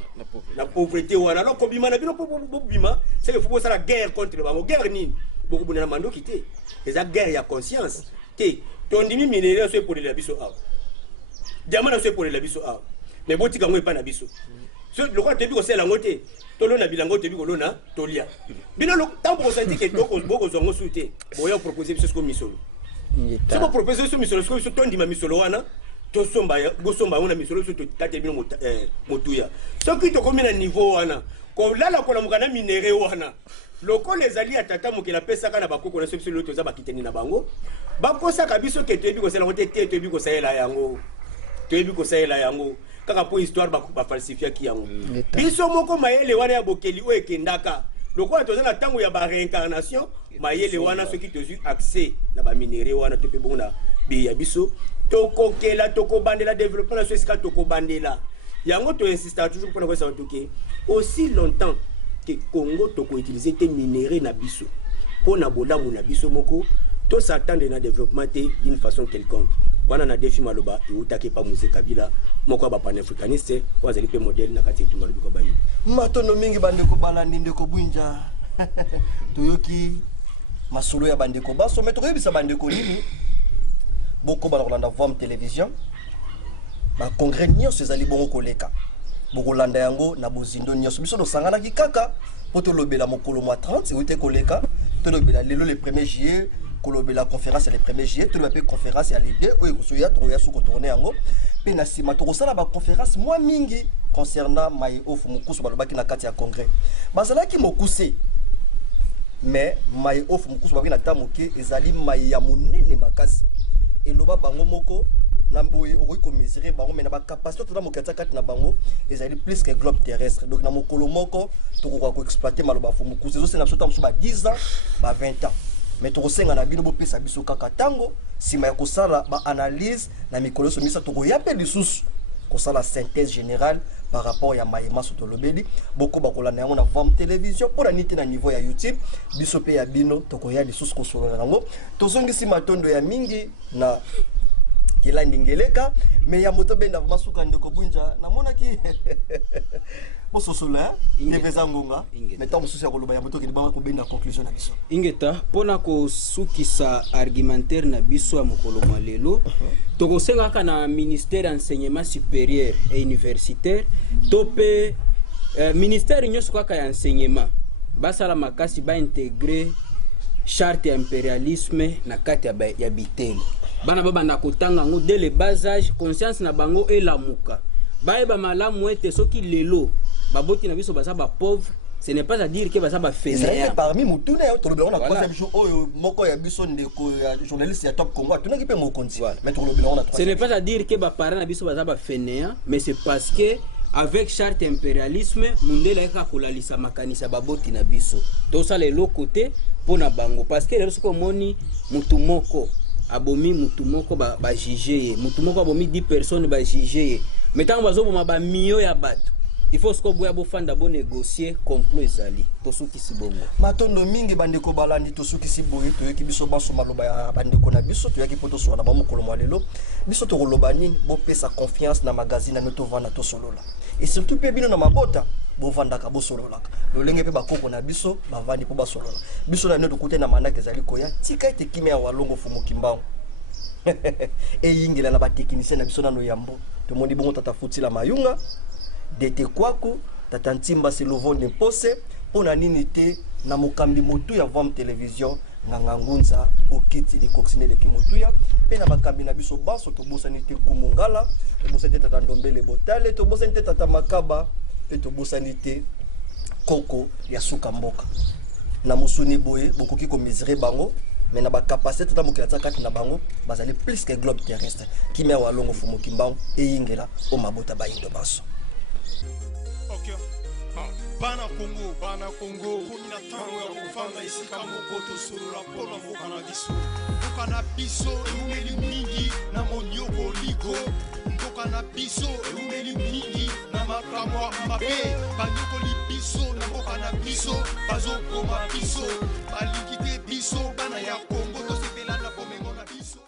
na pauvreté wana no ko bima na bino po bobima c'est que faut ça la guerre contre bango guerre nini beaucoup bunda na mando kité eza guerre ya conscience te tondimi minéraux so pour la biso a diamant so pour la biso a mais botika ngo epa na biso so lokwa tebi ko sela ngote tolo na bilango tebi ko lona tolia bino lo tambo ko senti ke toko boko zongo souté boya proposer biso ko misolo so ko proposer so misolo so tondi ma misolo wana to somba ya go somba ona misolo so to tate bino motuya so ki to komi na niveau wana ko lala ko la mukana minéraux wana loko les alliés atata mokela pesa kana bakoko na biso loto za bakiteni na bango bakosa kabiso ke tebi ko sela ngote te tebi ko sela yango tebi ko sela yango kaka po histoire ba falsifier ki yango biso moko mayele wana ya bokeli o ekendaka lokola tozana tango ya ba réincarnation mayele wana ceux qui te eu accès na ba minéraux wana te pe bona bi ya biso tokokela tokobandela développement na so esika tokobandela yango to insister toujours pour na ko sa toke aussi longtemps que Congo toko utiliser tes minéraux na biso pour na bolamu na biso moko to s'attendre na développement d'une façon quelconque wana na défi maloba utake pa Moïse Kabila moko ba panafricaniste wazali pe modèle na kati tu malobi ko bayi matono mingi bandeko balandi ndeko bunja toyoki masolo ya bandeko baso metoko yebisa bandeko nini boko balanda vom télévision ba congrès nyonso ezali bongo koleka bokolanda yango na bozindo nyonso biso dosangana ki kaka po tolobela mokolo mwa 30 ewite koleka tolobela lelo le 1er juillet kolobela conférence le 1er juillet tolobela pe conférence ya l'idée oyo kosoya toya suko tourner yango pe na sima tokosala ba conférence mwa mingi concernant mai ofu mokusu balobaki na kati ya congrès bazalaki mokuse mais mai ofu mukusu babi na tamoke ezali mai ya monene makasi eloba bango moko na mboye okoki ko mesurer bango mais na ba capacité to na mokata kati na bango ezali plus que globe terrestre donc na mokolo moko tokoka ko exploiter maloba fu mukusu ezo senga sota musu ba 10 ans ba 20 ans mais tokosenga na bino bopesa biso kaka tango sima ya kosala ba analyse na mikolo so misa tokoya pe lisusu kosala synthèse générale par rapport ya maïma sotolobeli boko bakola na yango na Vom télévision pour la nité na niveau ya YouTube biso pe ya bino tokoya lisusu kosolola nango tozongisi matondo ya mingi na kila ndingeleka mais ya moto benda masuka ndeko bunja namona ki bososola teveza ngonga metant mosusu ya koloba ya moto ki ba ko benda conclusion na biso ingeta pona ko sukisa argumentaire na biso ya mokolo malelo tokosenga kana ministère enseignement supérieur et universitaire tope ministère nyonso kaka ya enseignement basala makasi ba intégrer charte ya impérialisme na kati ya bitelo bana baba na kotanga ngo dès le bas âge conscience na bango elamuka baeba malamu ete soki lelo baboti na biso baza ba pauvre ce n'est pas à dire que baza ba fainéant parmi mutune to le on a troisième jour oyo moko ya biso ndeko ya journaliste ya Top Congo tuna ki pe mo konti mais to le on a ce n'est pas à dire que ba parents na biso baza ba fainéant mais c'est parce que avec charte impérialisme mundela eka kolalisa makanisa baboti na biso to ça les l'autre côté pona bango parce que lorsque moni mutu moko abomi mutu moko ba juger mutu moko abomi 10 personnes ba juger mais tant bazo boma ba mio ya bato il faut que boya bofanda bo négocier complot ezali to suki sibongo matondo mingi bandeko balandi to suki siboye to yeki biso baso maloba ya bandeko na biso to yeki poto so na ba mokolo malelo biso to koloba nini bo pesa confiance na magazine na to vana to solola et surtout pe bino na mabota bo vanda ka bo solola lolenge pe bakoko na biso bavandi po ba solola biso na ndo kote na manaka ezali koya tika ete kimia ya walongo fumo kimbao e yingela na ba technicien na biso na no yambo to moni bongo tata futila mayunga dete kwaku tata ntimba selovonde pose pona nini te na mokambi motu ya Vom télévision nganga ngunza bokiti li coccinelle de kimotuya pe na bakambi na biso baso to bosani te kumungala to bosani tata ndombele botale to bosani te tata makaba pe to bosani te koko ya suka mboka na musuni boye bokoki ko mesurer bango mais na ba capacité ta mokela kati na bango bazali plus que globe terrestre kimia walongo fumo kimbango e yingela o mabota bayindo baso. Okay. Bana Congo, kuna tango ya kufanga isika mokoto surula pona mboka na biso. Mboka na biso eumeli mingi na monyoko ligo. Mboka na biso eumeli mingi na makamwa mabe. Banyoko li biso na mboka na biso, bazokoma biso. Bali